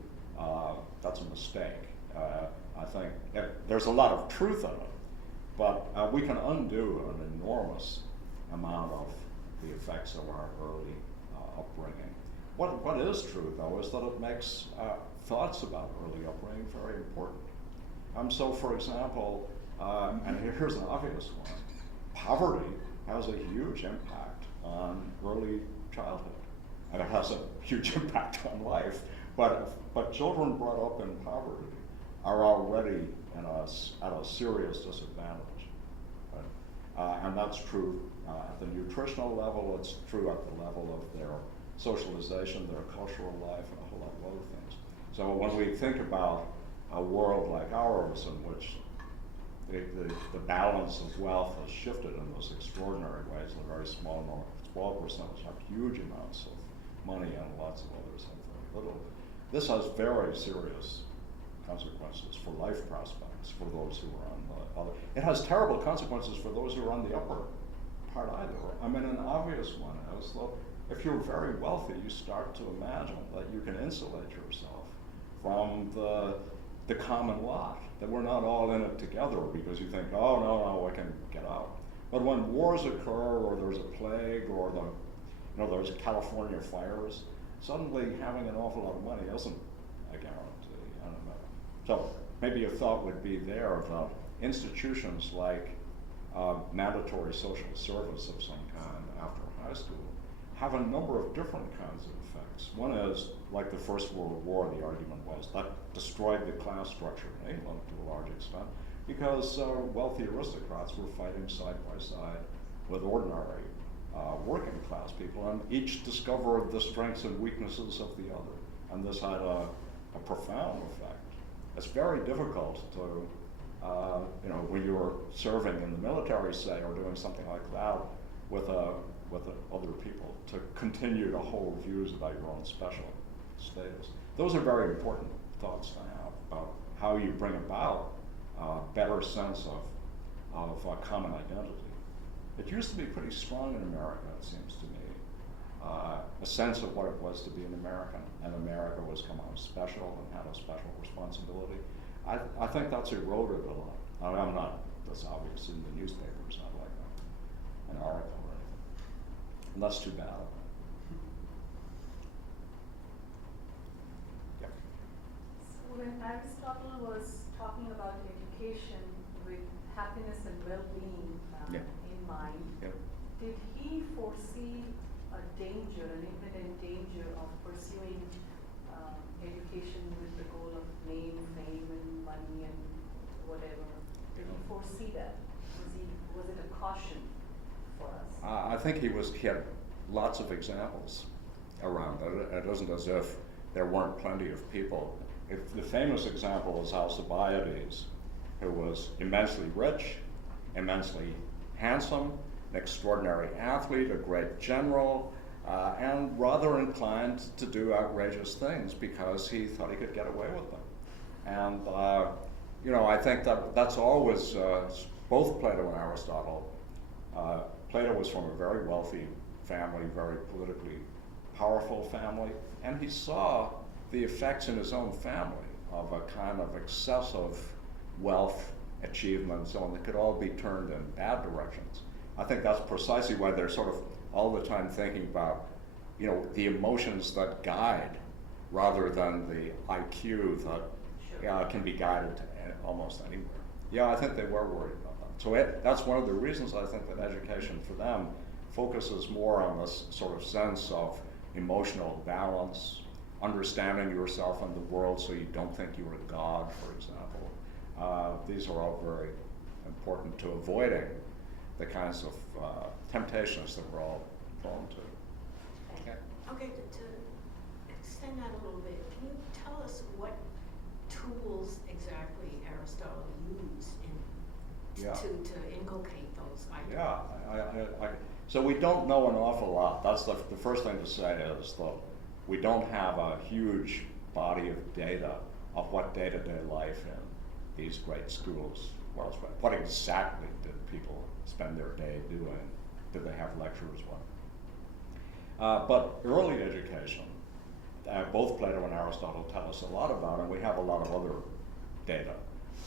that's a mistake. I think there's a lot of truth in it, but we can undo an enormous amount of the effects of our early upbringing. What is true, though, is that it makes thoughts about early upbringing very important. So, for example, and here's an obvious one, poverty has a huge impact on early childhood, and it has a huge impact on life. But children brought up in poverty are already at a serious disadvantage. Right? And that's true at the nutritional level, it's true at the level of their socialization, their cultural life, and a whole lot of other things. So when we think about a world like ours in which the balance of wealth has shifted in those extraordinary ways, a very small percentage have huge amounts of money and lots of others have very little. This has very serious consequences for life prospects for those who are on the other. It has terrible consequences for those who are on the upper part either. I mean, an obvious one is that if you're very wealthy, you start to imagine that you can insulate yourself from the common lot, that we're not all in it together because you think, oh, no, I can get out. But when wars occur, or there's a plague, or there's California fires, suddenly having an awful lot of money isn't a guarantee. I don't know. So maybe a thought would be there that institutions like mandatory social service of some kind after high school have a number of different kinds of effects. One is, like the First World War, the argument was that destroyed the class structure in England to a large extent. because wealthy aristocrats were fighting side by side with ordinary working class people, and each discovered the strengths and weaknesses of the other. And this had a profound effect. It's very difficult to, when you're serving in the military, say, or doing something like that with other people, to continue to hold views about your own special status. Those are very important thoughts to have about how you bring about a better sense of common identity. It used to be pretty strong in America, it seems to me, a sense of what it was to be an American, and America was somehow special and had a special responsibility. I think that's eroded a lot. I'm not, that's obvious in the newspapers, not like an article or anything. And that's too bad. Yeah. So when Aristotle was talking about education with happiness and well-being in mind, did he foresee a danger, an imminent danger of pursuing education with the goal of name, fame, and money, and whatever? Did he foresee that? Was it a caution for us? I think he had lots of examples around it. It isn't as if there weren't plenty of people. If the famous example is Alcibiades, who was immensely rich, immensely handsome, an extraordinary athlete, a great general, and rather inclined to do outrageous things because he thought he could get away with them. And I think that's always, both Plato and Aristotle. Plato was from a very wealthy family, very politically powerful family, and he saw the effects in his own family of a kind of excessive wealth, achievement, and so on, that could all be turned in bad directions. I think that's precisely why they're sort of all the time thinking about, the emotions that guide rather than the IQ that can be guided to almost anywhere. Yeah, I think they were worried about that. So that's one of the reasons I think that education for them focuses more on this sort of sense of emotional balance, understanding yourself and the world so you don't think you're a god, for example. These are all very important to avoiding the kinds of temptations that we're all prone to. Okay, to extend that a little bit, can you tell us what tools exactly Aristotle used to inculcate those ideas? Yeah, so we don't know an awful lot. That's the first thing to say is that we don't have a huge body of data of what day-to-day life in these great schools. Well, what exactly did people spend their day doing? Did they have lectures? What? But early education, both Plato and Aristotle tell us a lot about, and we have a lot of other data.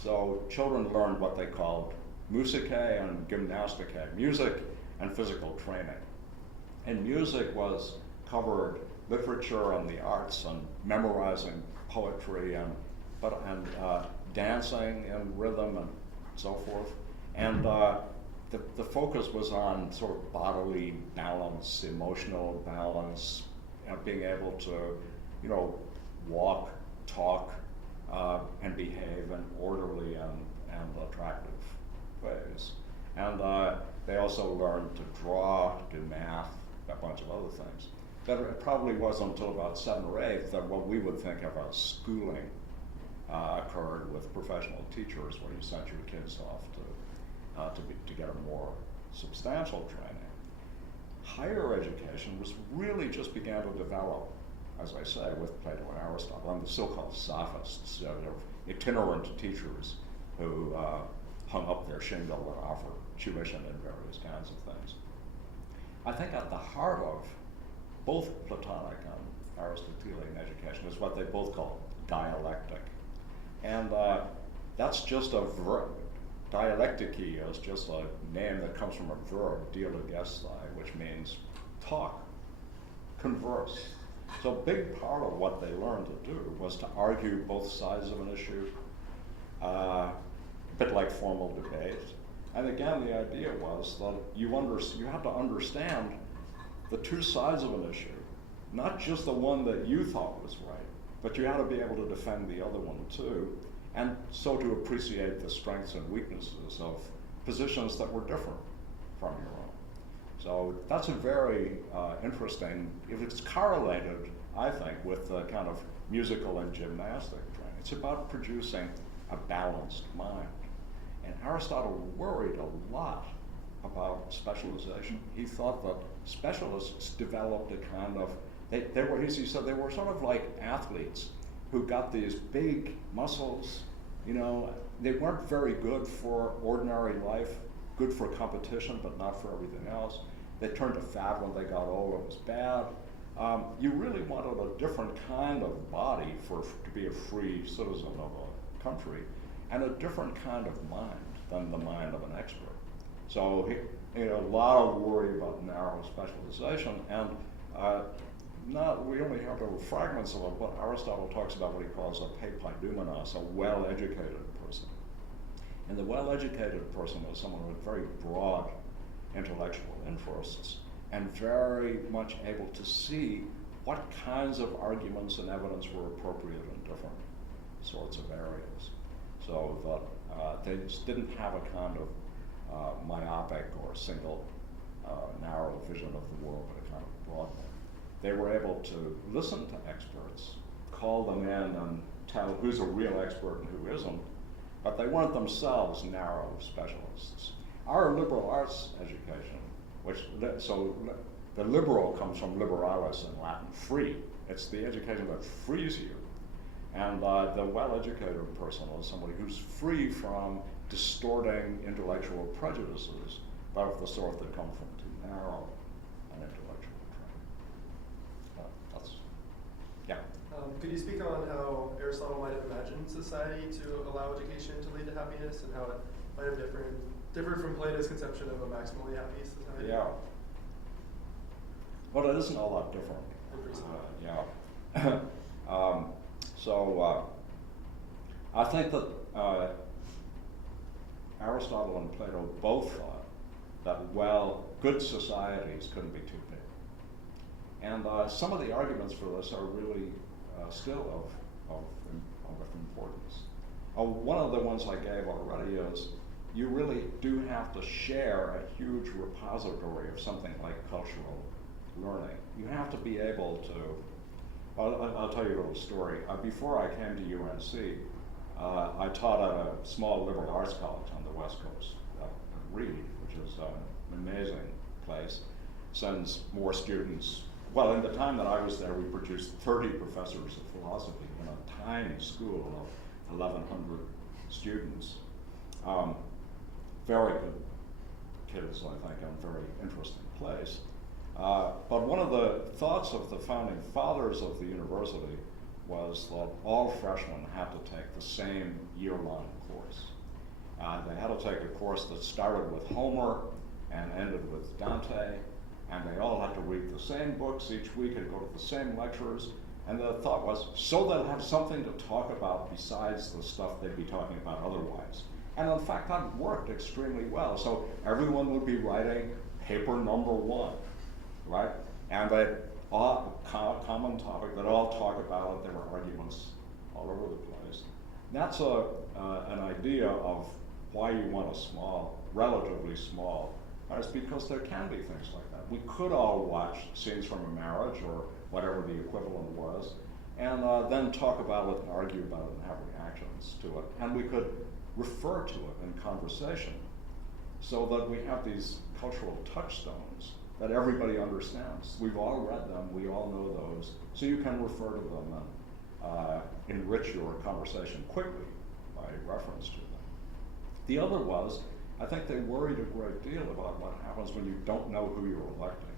So children learned what they called musicae and gymnasticae, music and physical training. And music covered literature and the arts and memorizing poetry and dancing and rhythm and so forth. And the focus was on sort of bodily balance, emotional balance, being able to, walk, talk, and behave in orderly and attractive ways. And they also learned to draw, do math, a bunch of other things. But it probably wasn't until about 7 or 8 that what we would think of as schooling occurred with professional teachers, where you sent your kids off to get a more substantial training. Higher education really just began to develop, as I say, with Plato and Aristotle, and the so-called sophists, itinerant teachers who hung up their shingle and offered tuition in various kinds of things. I think at the heart of both Platonic and Aristotelian education is what they both call dialectic. And that's just a verb. Dialectiki is just a name that comes from a verb, dialogestai, which means talk, converse. So a big part of what they learned to do was to argue both sides of an issue, a bit like formal debate. And again, the idea was that you have to understand the two sides of an issue, not just the one that you thought was right, but you had to be able to defend the other one too. and so to appreciate the strengths and weaknesses of positions that were different from your own. So that's a very interesting, if it's correlated, I think, with the kind of musical and gymnastic training. It's about producing a balanced mind. And Aristotle worried a lot about specialization. He thought that specialists developed a kind of, they were, he said, they were sort of like athletes who got these big muscles, you know, they weren't very good for ordinary life, good for competition, but not for everything else. They turned to fat when they got old, it was bad. You really wanted a different kind of body to be a free citizen of a country, and a different kind of mind than the mind of an expert. So a lot of worry about narrow specialization, and we only have little fragments of what Aristotle talks about, what he calls a paipaidoumenos, a well-educated person. And the well-educated person is someone with very broad intellectual interests and very much able to see what kinds of arguments and evidence were appropriate in different sorts of areas. So that they just didn't have a kind of myopic or single narrow vision of the world, but a kind of broad one. They were able to listen to experts, call them in and tell who's a real expert and who isn't, but they weren't themselves narrow specialists. Our liberal arts education, the liberal comes from liberalis in Latin, free. It's the education that frees you. And the well-educated person is somebody who's free from distorting intellectual prejudices, but of the sort that come from too narrow an intellectual training. Could you speak on how Aristotle might have imagined society to allow education to lead to happiness, and how it might have differed from Plato's conception of a maximally happy society? Yeah. Well, it isn't a lot different. I think that Aristotle and Plato both thought that, good societies couldn't be too big. And some of the arguments for this are really still of importance. One of the ones I gave already is you really do have to share a huge repository of something like cultural learning. You have to be able to, I'll tell you a little story. Before I came to UNC, I taught at a small liberal arts college on the West Coast, Reeve, which is an amazing place, sends more students. Well, in the time that I was there, we produced 30 professors of philosophy in a tiny school of 1,100 students. Very good kids, I think, and very interesting place. But one of the thoughts of the founding fathers of the university was that all freshmen had to take the same year-long course. They had to take a course that started with Homer and ended with Dante, and they all had to read the same books each week and go to the same lectures. And the thought was, so they'll have something to talk about besides the stuff they'd be talking about otherwise. And in fact, that worked extremely well. So everyone would be writing paper number 1, right? And they all common topic that all talk about it. There were arguments all over the place. That's an idea of why you want a small, relatively small. It's because there can be things like that. We could all watch scenes from a marriage or whatever the equivalent was, and then talk about it and argue about it and have reactions to it. And we could refer to it in conversation so that we have these cultural touchstones that everybody understands. We've all read them, we all know those, so you can refer to them and enrich your conversation quickly by reference to them. The other was, I think they worried a great deal about what happens when you don't know who you're electing.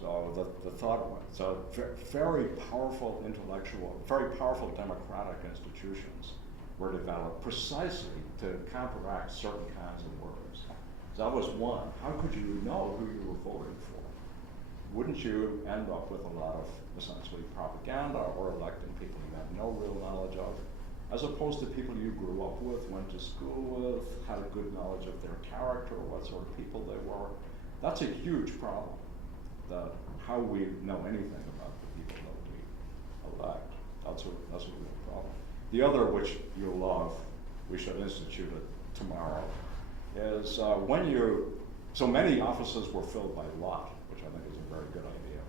So the thought was, so very powerful intellectual, very powerful democratic institutions were developed precisely to counteract certain kinds of worries. So that was one. How could you know who you were voting for? Wouldn't you end up with a lot of essentially propaganda or electing people you had no real knowledge of, as opposed to people you grew up with, went to school with, had a good knowledge of their character, what sort of people they were? That's a huge problem, that how we know anything about the people that we elect. That's a real problem. The other, which you love, we should institute it tomorrow, is so many offices were filled by lot, which I think is a very good idea.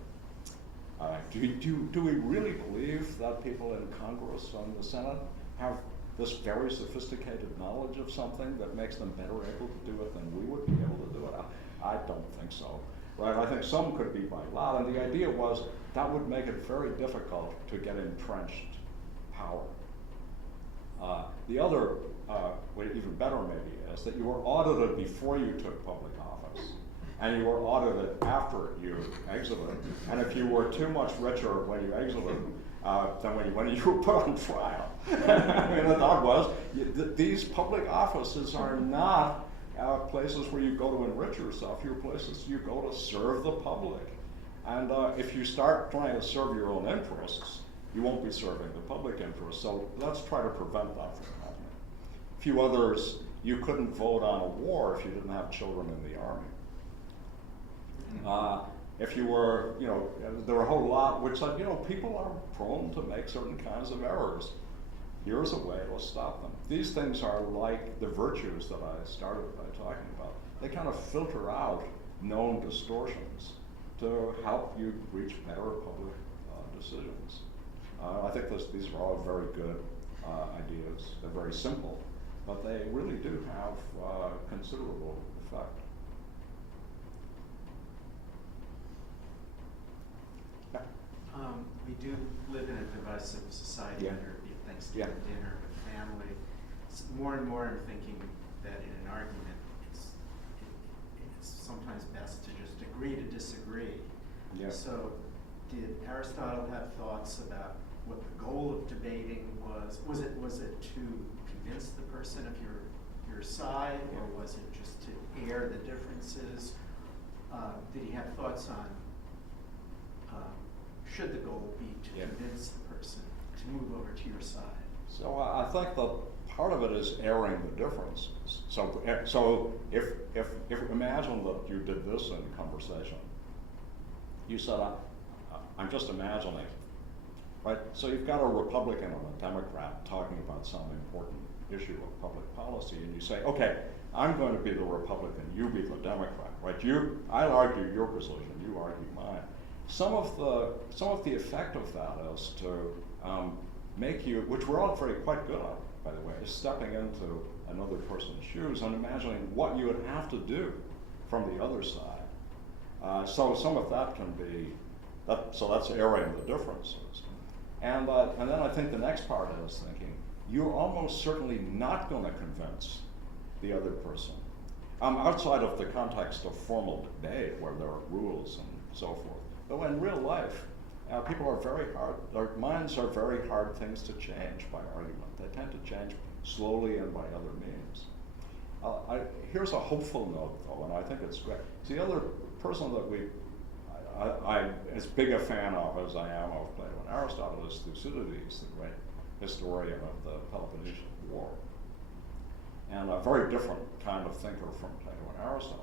Do we really believe that people in Congress and the Senate have this very sophisticated knowledge of something that makes them better able to do it than we would be able to do it? I don't think so, right? I think some could be by lot, and the idea was that would make it very difficult to get entrenched power. The other, even better maybe, is that you were audited before you took public office, and you were audited after you exited. And if you were too much richer when you exited than when you were put on trial, I mean, the thought was these public offices are not places where you go to enrich yourself. You're places you go to serve the public. And if you start trying to serve your own interests, you won't be serving the public interest. So let's try to prevent that from happening. A few others, you couldn't vote on a war if you didn't have children in the army. If you were, there were a whole lot which said, people are prone to make certain kinds of errors. Here's a way to stop them. These things are like the virtues that I started by talking about. They kind of filter out known distortions to help you reach better public decisions. I think these are all very good ideas. They're very simple, but they really do have considerable effect. We do live in a divisive society under Thanksgiving dinner with family. More and more I'm thinking that in an argument, it's sometimes best to just agree to disagree. Yeah. So did Aristotle have thoughts about what the goal of debating was? Was it to convince the person of your side, or was it just to air the differences? Did he have thoughts on should the goal be to convince the person to move over to your side? So I think that part of it is airing the differences. So if imagine that you did this in conversation. You said, I'm just imagining, right? So you've got a Republican and a Democrat talking about some important issue of public policy, and you say, okay, I'm going to be the Republican, you be the Democrat, right? I'll argue your position, you argue mine. Some of the effect of that is to make you, which we're all quite good at, by the way, is stepping into another person's shoes and imagining what you would have to do from the other side. So some of that can be, so that's airing the differences. And then I think the next part is thinking, you're almost certainly not going to convince the other person. Outside of the context of formal debate where there are rules and so forth. But in real life, people are very hard, their minds are very hard things to change by argument. They tend to change slowly and by other means. Here's a hopeful note though, and I think it's great. The other person that I'm as big a fan of as I am of Plato and Aristotle is Thucydides, the great historian of the Peloponnesian War. And a very different kind of thinker from Plato and Aristotle.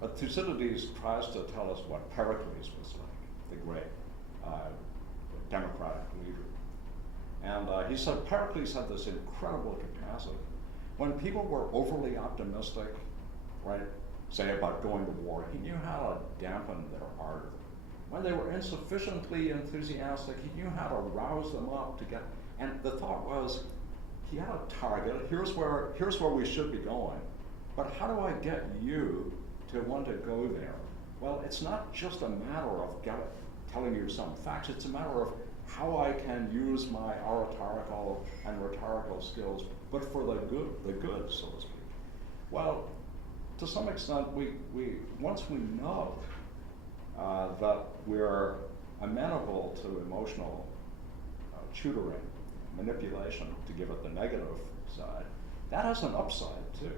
But Thucydides tries to tell us what Pericles was like, the great democratic leader. And he said Pericles had this incredible capacity. When people were overly optimistic, right, say about going to war, he knew how to dampen their ardor. When they were insufficiently enthusiastic, he knew how to rouse them up to get, and the thought was, he had a target, here's where we should be going, but how do I get you to want to go there? Well, it's not just a matter of telling you some facts, it's a matter of how I can use my oratorical and rhetorical skills, but for the good, so to speak. Well, to some extent, once we know that we're amenable to emotional tutoring, manipulation, to give it the negative side, that has an upside too.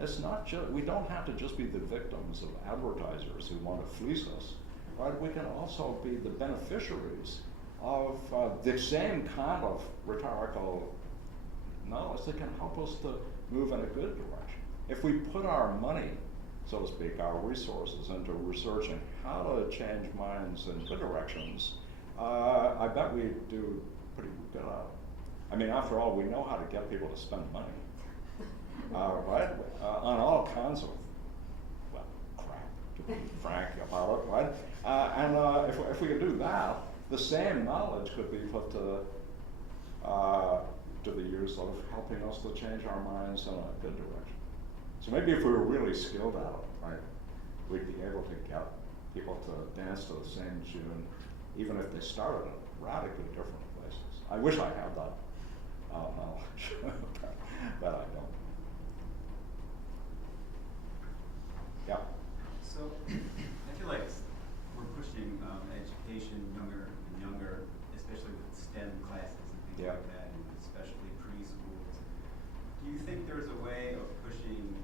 It's not just, we don't have to just be the victims of advertisers who want to fleece us, right? We can also be the beneficiaries of the same kind of rhetorical knowledge that can help us to move in a good direction. If we put our money, so to speak, our resources into researching how to change minds in good directions, I bet we do pretty good at it. I mean, after all, we know how to get people to spend money, right? On all kinds of, well, crap, to be frank about it, right? And if we could do that, the same knowledge could be put to the use of helping us to change our minds in a good direction. So maybe if we were really skilled at it, right, we'd be able to get people to dance to the same tune, even if they started in radically different places. I wish I had that knowledge, but I don't. Yeah. So I feel like we're pushing education younger and younger, especially with STEM classes and things like that, and especially preschools. Do you think there's a way of pushing?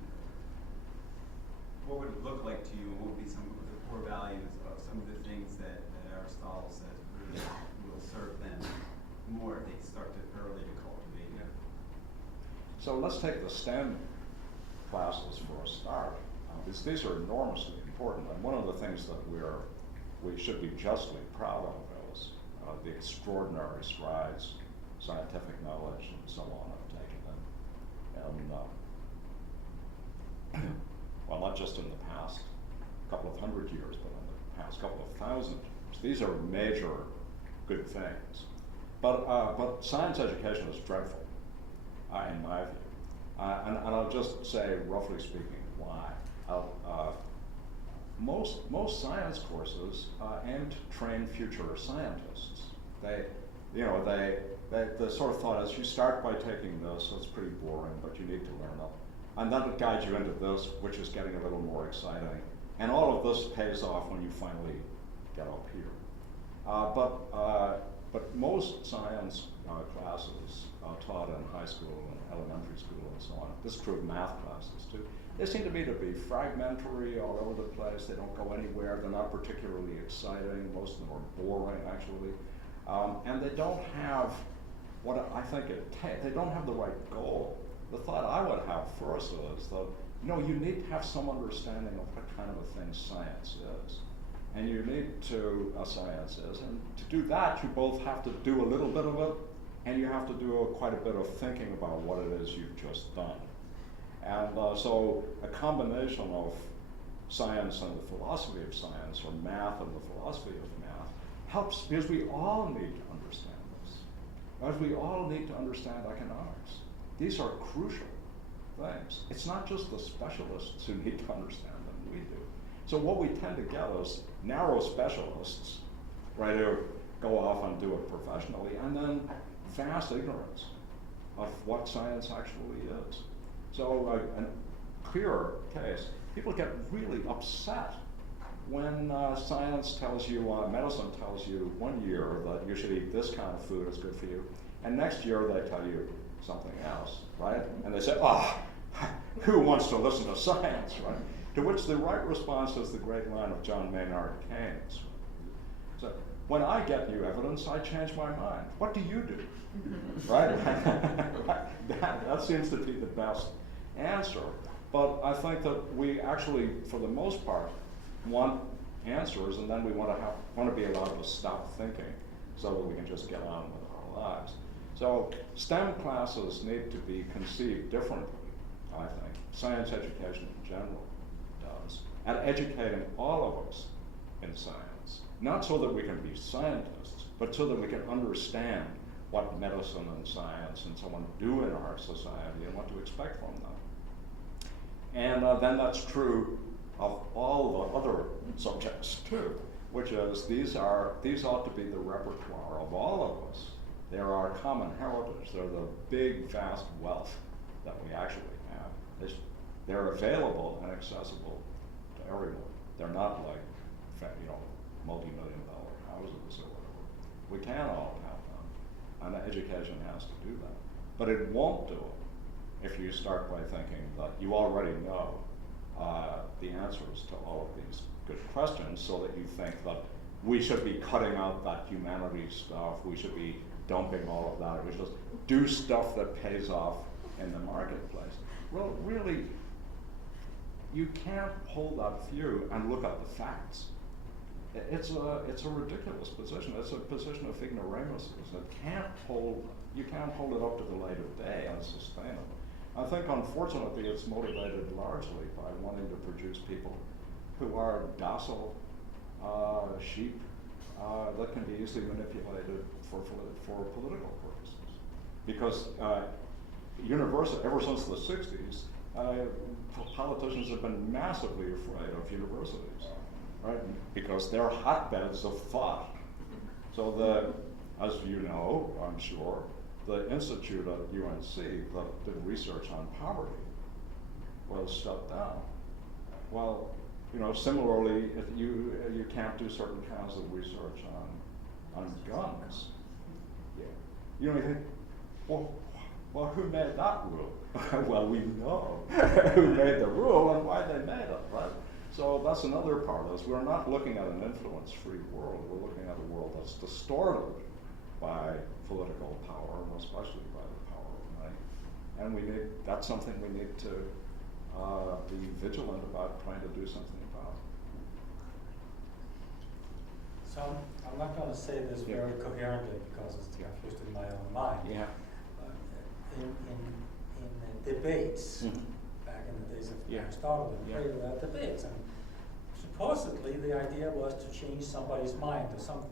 What would it look like to you, and what would be some of the core values of some of the things that Aristotle says really will serve them more if they start to early to cultivate it? So let's take the STEM classes for a start. Because these are enormously important, and one of the things that we should be justly proud of is the extraordinary strides scientific knowledge and so on have taken. And well, not just in the past couple of hundred years, but in the past couple of thousand years. These are major good things. But science education is dreadful, in my view. And I'll just say, roughly speaking, why. Most science courses aim to train future scientists. The sort of thought is you start by taking this, it's pretty boring, but you need to learn it. And then it guides you into this, which is getting a little more exciting. And all of this pays off when you finally get up here. But most science classes taught in high school and elementary school and so on, this is true of math classes too, they seem to me to be fragmentary, all over the place. They don't go anywhere. They're not particularly exciting. Most of them are boring, actually. And they don't have what I think it takes. They don't have the right goal. The thought I would have first is that, you need to have some understanding of what kind of a thing science is. And you need to, science is. And to do that, you both have to do a little bit of it, and you have to do quite a bit of thinking about what it is you've just done. And so a combination of science and the philosophy of science, or math and the philosophy of math, helps because we all need to understand this. As we all need to understand economics. These are crucial things. It's not just the specialists who need to understand them, we do. So what we tend to get is narrow specialists, right, who go off and do it professionally, and then vast ignorance of what science actually is. So a clearer case, people get really upset when science tells you, medicine tells you one year that you should eat this kind of food, it's good for you, and next year they tell you something else, right? And they say, who wants to listen to science, right? To which the right response is the great line of John Maynard Keynes. So, when I get new evidence, I change my mind. What do you do? Right? that seems to be the best answer. But I think that we actually, for the most part, want answers, and then we want to be allowed to stop thinking so that we can just get on with our lives. So STEM classes need to be conceived differently, I think. Science education in general does, at educating all of us in science. Not so that we can be scientists, but so that we can understand what medicine and science and so on do in our society and what to expect from them. And then that's true of all the other subjects too, which is these ought to be the repertoire of all of us. They're our common heritage. They're the big, vast wealth that we actually have. They're available and accessible to everyone. They're not like, multi-million-dollar houses or whatever. We can all have them, and education has to do that. But it won't do it if you start by thinking that you already know the answers to all of these good questions, so that you think that we should be cutting out that humanities stuff, we should be dumping all of that, we should just do stuff that pays off in the marketplace. Well, really, you can't hold that view and look at the facts. it's a ridiculous position. It's a position of ignoramuses that you can't hold it up to the light of day and sustain it. I think, unfortunately, it's motivated largely by wanting to produce people who are docile sheep that can be easily manipulated for political purposes. Because ever since the 60s, politicians have been massively afraid of universities, right? Because they're hotbeds of thought. So as you know, I'm sure, the institute at UNC that did research on poverty was shut down. Well, similarly, you can't do certain kinds of research on guns. Yeah. You think, well, who made that rule? Well, we know who made the rule and why they made it, right? So that's another part of this. We're not looking at an influence-free world. We're looking at a world that's distorted by political power, especially by the power of money. And that's something we need to be vigilant about trying to do something about. So I'm not going to say this very coherently because it's confused in my own mind. Yeah. In debates, back in the days of Aristotle, there were debates, and supposedly the idea was to change somebody's mind to some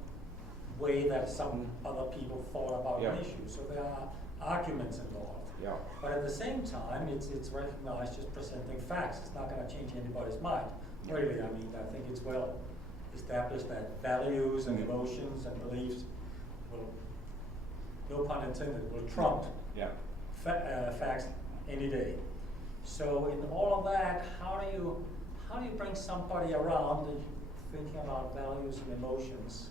way that some other people thought about an issue. So there are arguments involved. Yeah. But at the same time, it's recognized just presenting facts. It's not going to change anybody's mind. Really, I mean, I think it's well established that values and emotions and beliefs will, no pun intended, will trump facts any day. So in all of that, how do you bring somebody around thinking about values and emotions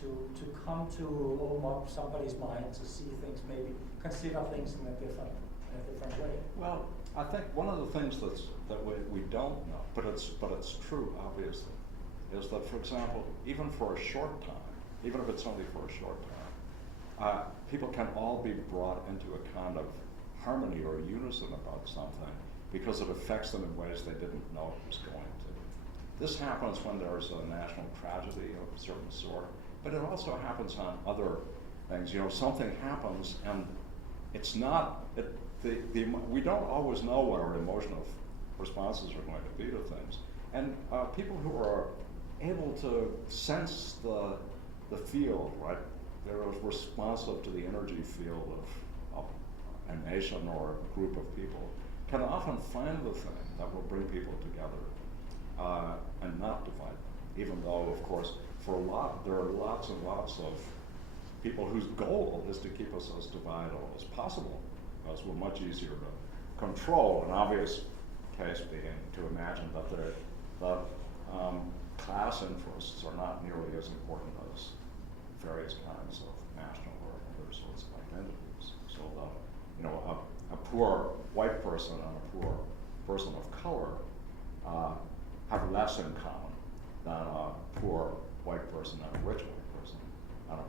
to come to open up somebody's mind to see things, maybe consider things in a different way? Well, I think one of the things that we don't know, but it's true, obviously, is that, for example, even for a short time, even if it's only for a short time, people can all be brought into a kind of harmony or unison about something because it affects them in ways they didn't know it was going to. This happens when there's a national tragedy of a certain sort, but it also happens on other things. Something happens and it's not, we don't always know what our emotional responses are going to be to things. And people who are able to sense the field, right? They're responsive to the energy field of a nation or a group of people, can often find the thing that will bring people together and not divide them. Even though, of course, there are lots and lots of people whose goal is to keep us as divided as possible, because we're much easier to control. An obvious case being to imagine that class interests are not nearly as important as various kinds of national or other sorts of identities. So a poor white person and a poor person of color have less in common than a poor white person and a rich white person, and a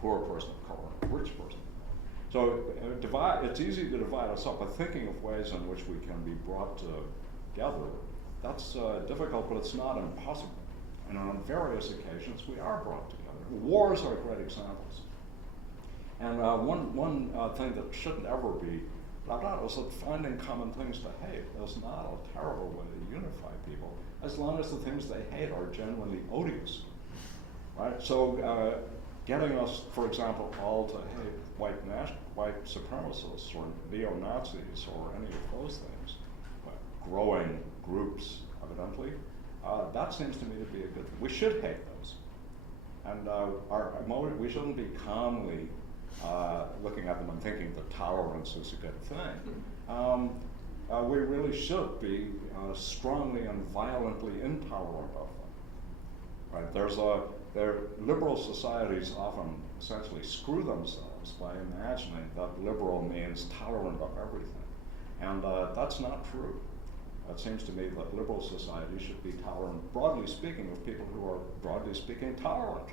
poor person of color and a rich person. So it's easy to divide us up, but thinking of ways in which we can be brought together, that's difficult, but it's not impossible. And on various occasions, we are brought together. Wars are great examples. And one thing that shouldn't ever be left out is that finding common things to hate is not a terrible way to unify people, as long as the things they hate are genuinely odious, right? So getting us, for example, all to hate white supremacists or neo-Nazis or any of those things, growing groups, evidently, that seems to me to be a good thing. We should hate those. And we shouldn't be calmly looking at them and thinking that tolerance is a good thing. We really should be strongly and violently intolerant of them. Right? Liberal societies often essentially screw themselves by imagining that liberal means tolerant of everything. And that's not true. It seems to me that liberal society should be tolerant, broadly speaking, of people who are, broadly speaking, tolerant.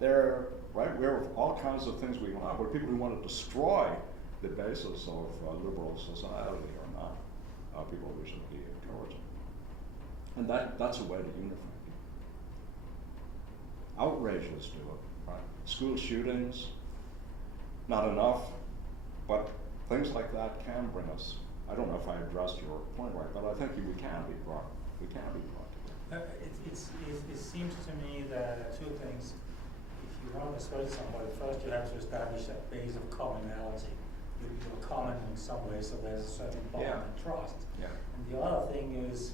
We have all kinds of things we want, but people who want to destroy the basis of liberal society are not people we should be encouraging. And that's a way to unify people. outrages do it, right? School shootings, not enough, but things like that can bring us. I don't know if I addressed your point right, but I think we can be brought together. It seems to me that two things. If you want to persuade somebody, first you have to establish a base of commonality. You're common in some way, so there's a certain bond and trust. Yeah. And the other thing is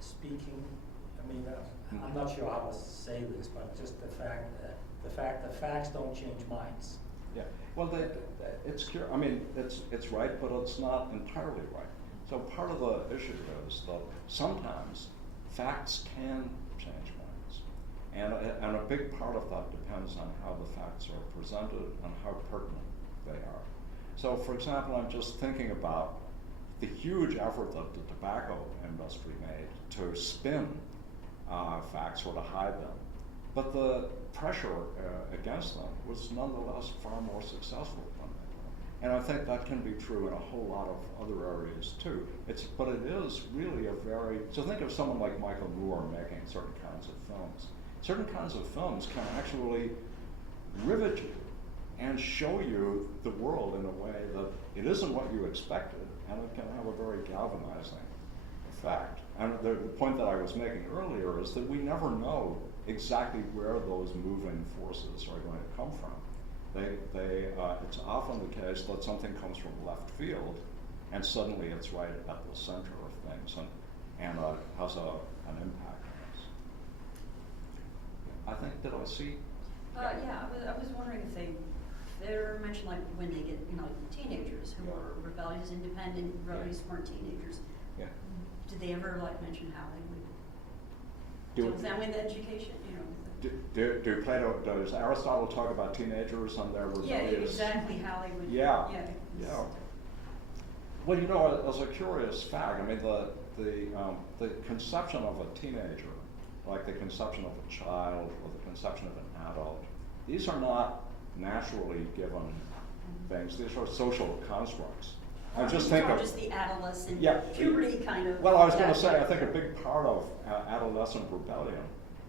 speaking. I mean, I'm not sure how to say this, but just the fact that facts don't change minds. Yeah. Well, it's clear. I mean, it's right, but it's not entirely right. So part of the issue is that sometimes facts can change minds, and a big part of that depends on how the facts are presented and how pertinent they are. So, for example, I'm just thinking about the huge effort that the tobacco industry made to spin facts or to hide them. But the pressure against them was nonetheless far more successful than they were. And I think that can be true in a whole lot of other areas too. But it is really so think of someone like Michael Moore making certain kinds of films. Certain kinds of films can actually rivet you and show you the world in a way that it isn't what you expected, and it can have a very galvanizing effect. And the point that I was making earlier is that we never know exactly where those moving forces are going to come from. It's often the case that something comes from left field, and suddenly it's right at the center of things, and has an impact on us. I think, did I see? Yeah, I was wondering if they're mentioned, like when they get, teenagers who are rebellious, independent, really smart teenagers. Yeah. Did they ever mention how they would Do deal with the education? Does Aristotle talk about teenagers and their rebellious? Yeah, exactly how they would. Yeah. Well, as a curious fact, I mean, the conception of a teenager, like the conception of a child or the conception of an adult, these are not naturally given things. These are social constructs. I'm just thinking just the adolescent puberty kind of. Well, I was going to say, I think a big part of adolescent rebellion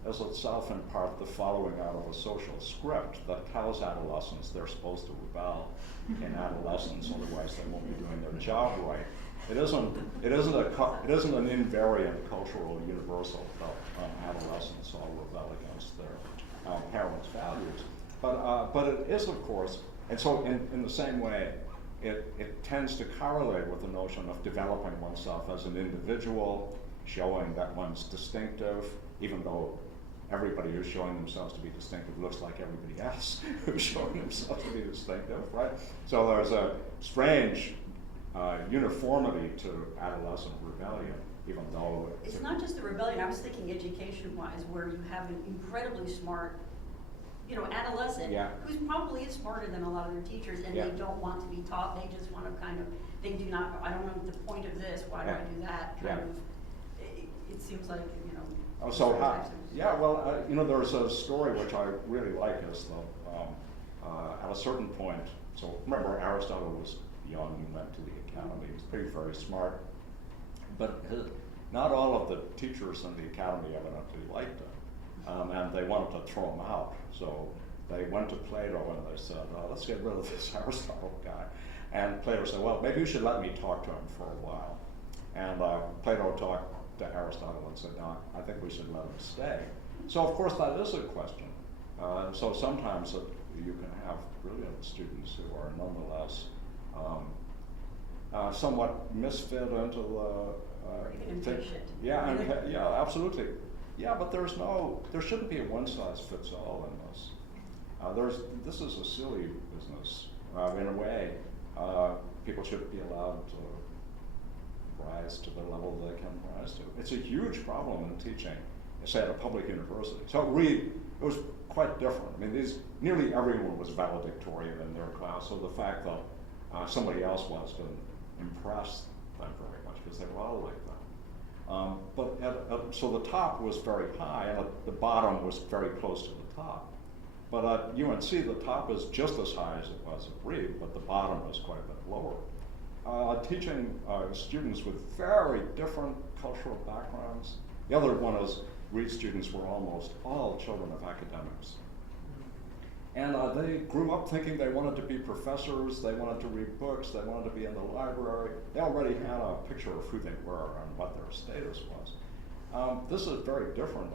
is itself in part the following out of a social script that tells adolescents they're supposed to rebel in adolescence, otherwise they won't be doing their job right. It isn't an invariant cultural universal that adolescents all rebel against their parents' values, but it is, of course, and so in the same way, it tends to correlate with the notion of developing oneself as an individual, showing that one's distinctive, even though everybody who's showing themselves to be distinctive looks like everybody else who's showing themselves to be distinctive, right? So there's a strange uniformity to adolescent rebellion, even though it's not just the rebellion. I was thinking education-wise, where you have an incredibly smart, adolescent who's probably is smarter than a lot of their teachers, and they don't want to be taught. They just want to they do not. I don't know the point of this. Why do I do that? It seems like Oh, so there's a story which I really like is that at a certain point. So remember, Aristotle was young and went to the academy. He was very smart, but not all of the teachers in the academy evidently liked him, and they wanted to throw him out. So they went to Plato and they said, let's get rid of this Aristotle guy. And Plato said, well, maybe you should let me talk to him for a while. And Plato talked to Aristotle and said, no, I think we should let him stay. So of course that is a question. So sometimes you can have brilliant students who are nonetheless somewhat misfit into the absolutely. Yeah, but there shouldn't be a one-size-fits-all in this. This is a silly business. In a way, people should be allowed to rise to the level they can rise to. It's a huge problem in teaching, say at a public university. So at Reeve, it was quite different. I mean, nearly everyone was valedictorian in their class, so the fact that somebody else was didn't impress them very much because they were all like that. So the top was very high, and the bottom was very close to the top. But at UNC, the top is just as high as it was at Reeve, but the bottom is quite a bit lower. Teaching students with very different cultural backgrounds, The other one is Reed students were almost all children of academics. And they grew up thinking they wanted to be professors, they wanted to read books, they wanted to be in the library. They already had a picture of who they were and what their status was. This is very different,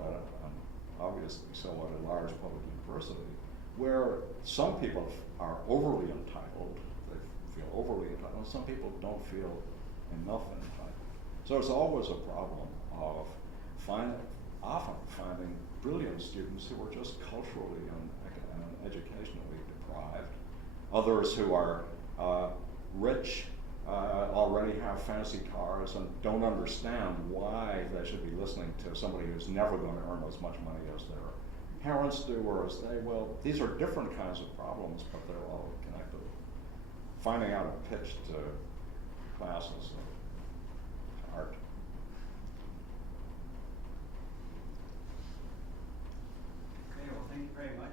obviously, so at a large public university, where some people are overly entitled, they feel overly entitled, and some people don't feel enough entitled. So it's always a problem of often finding brilliant students who are just culturally and educationally deprived. Others who are rich, already have fancy cars and don't understand why they should be listening to somebody who's never going to earn as much money as their parents do or as they will. These are different kinds of problems, but they're all connected. Finding out a pitch to classes of art. Okay, well, thank you very much.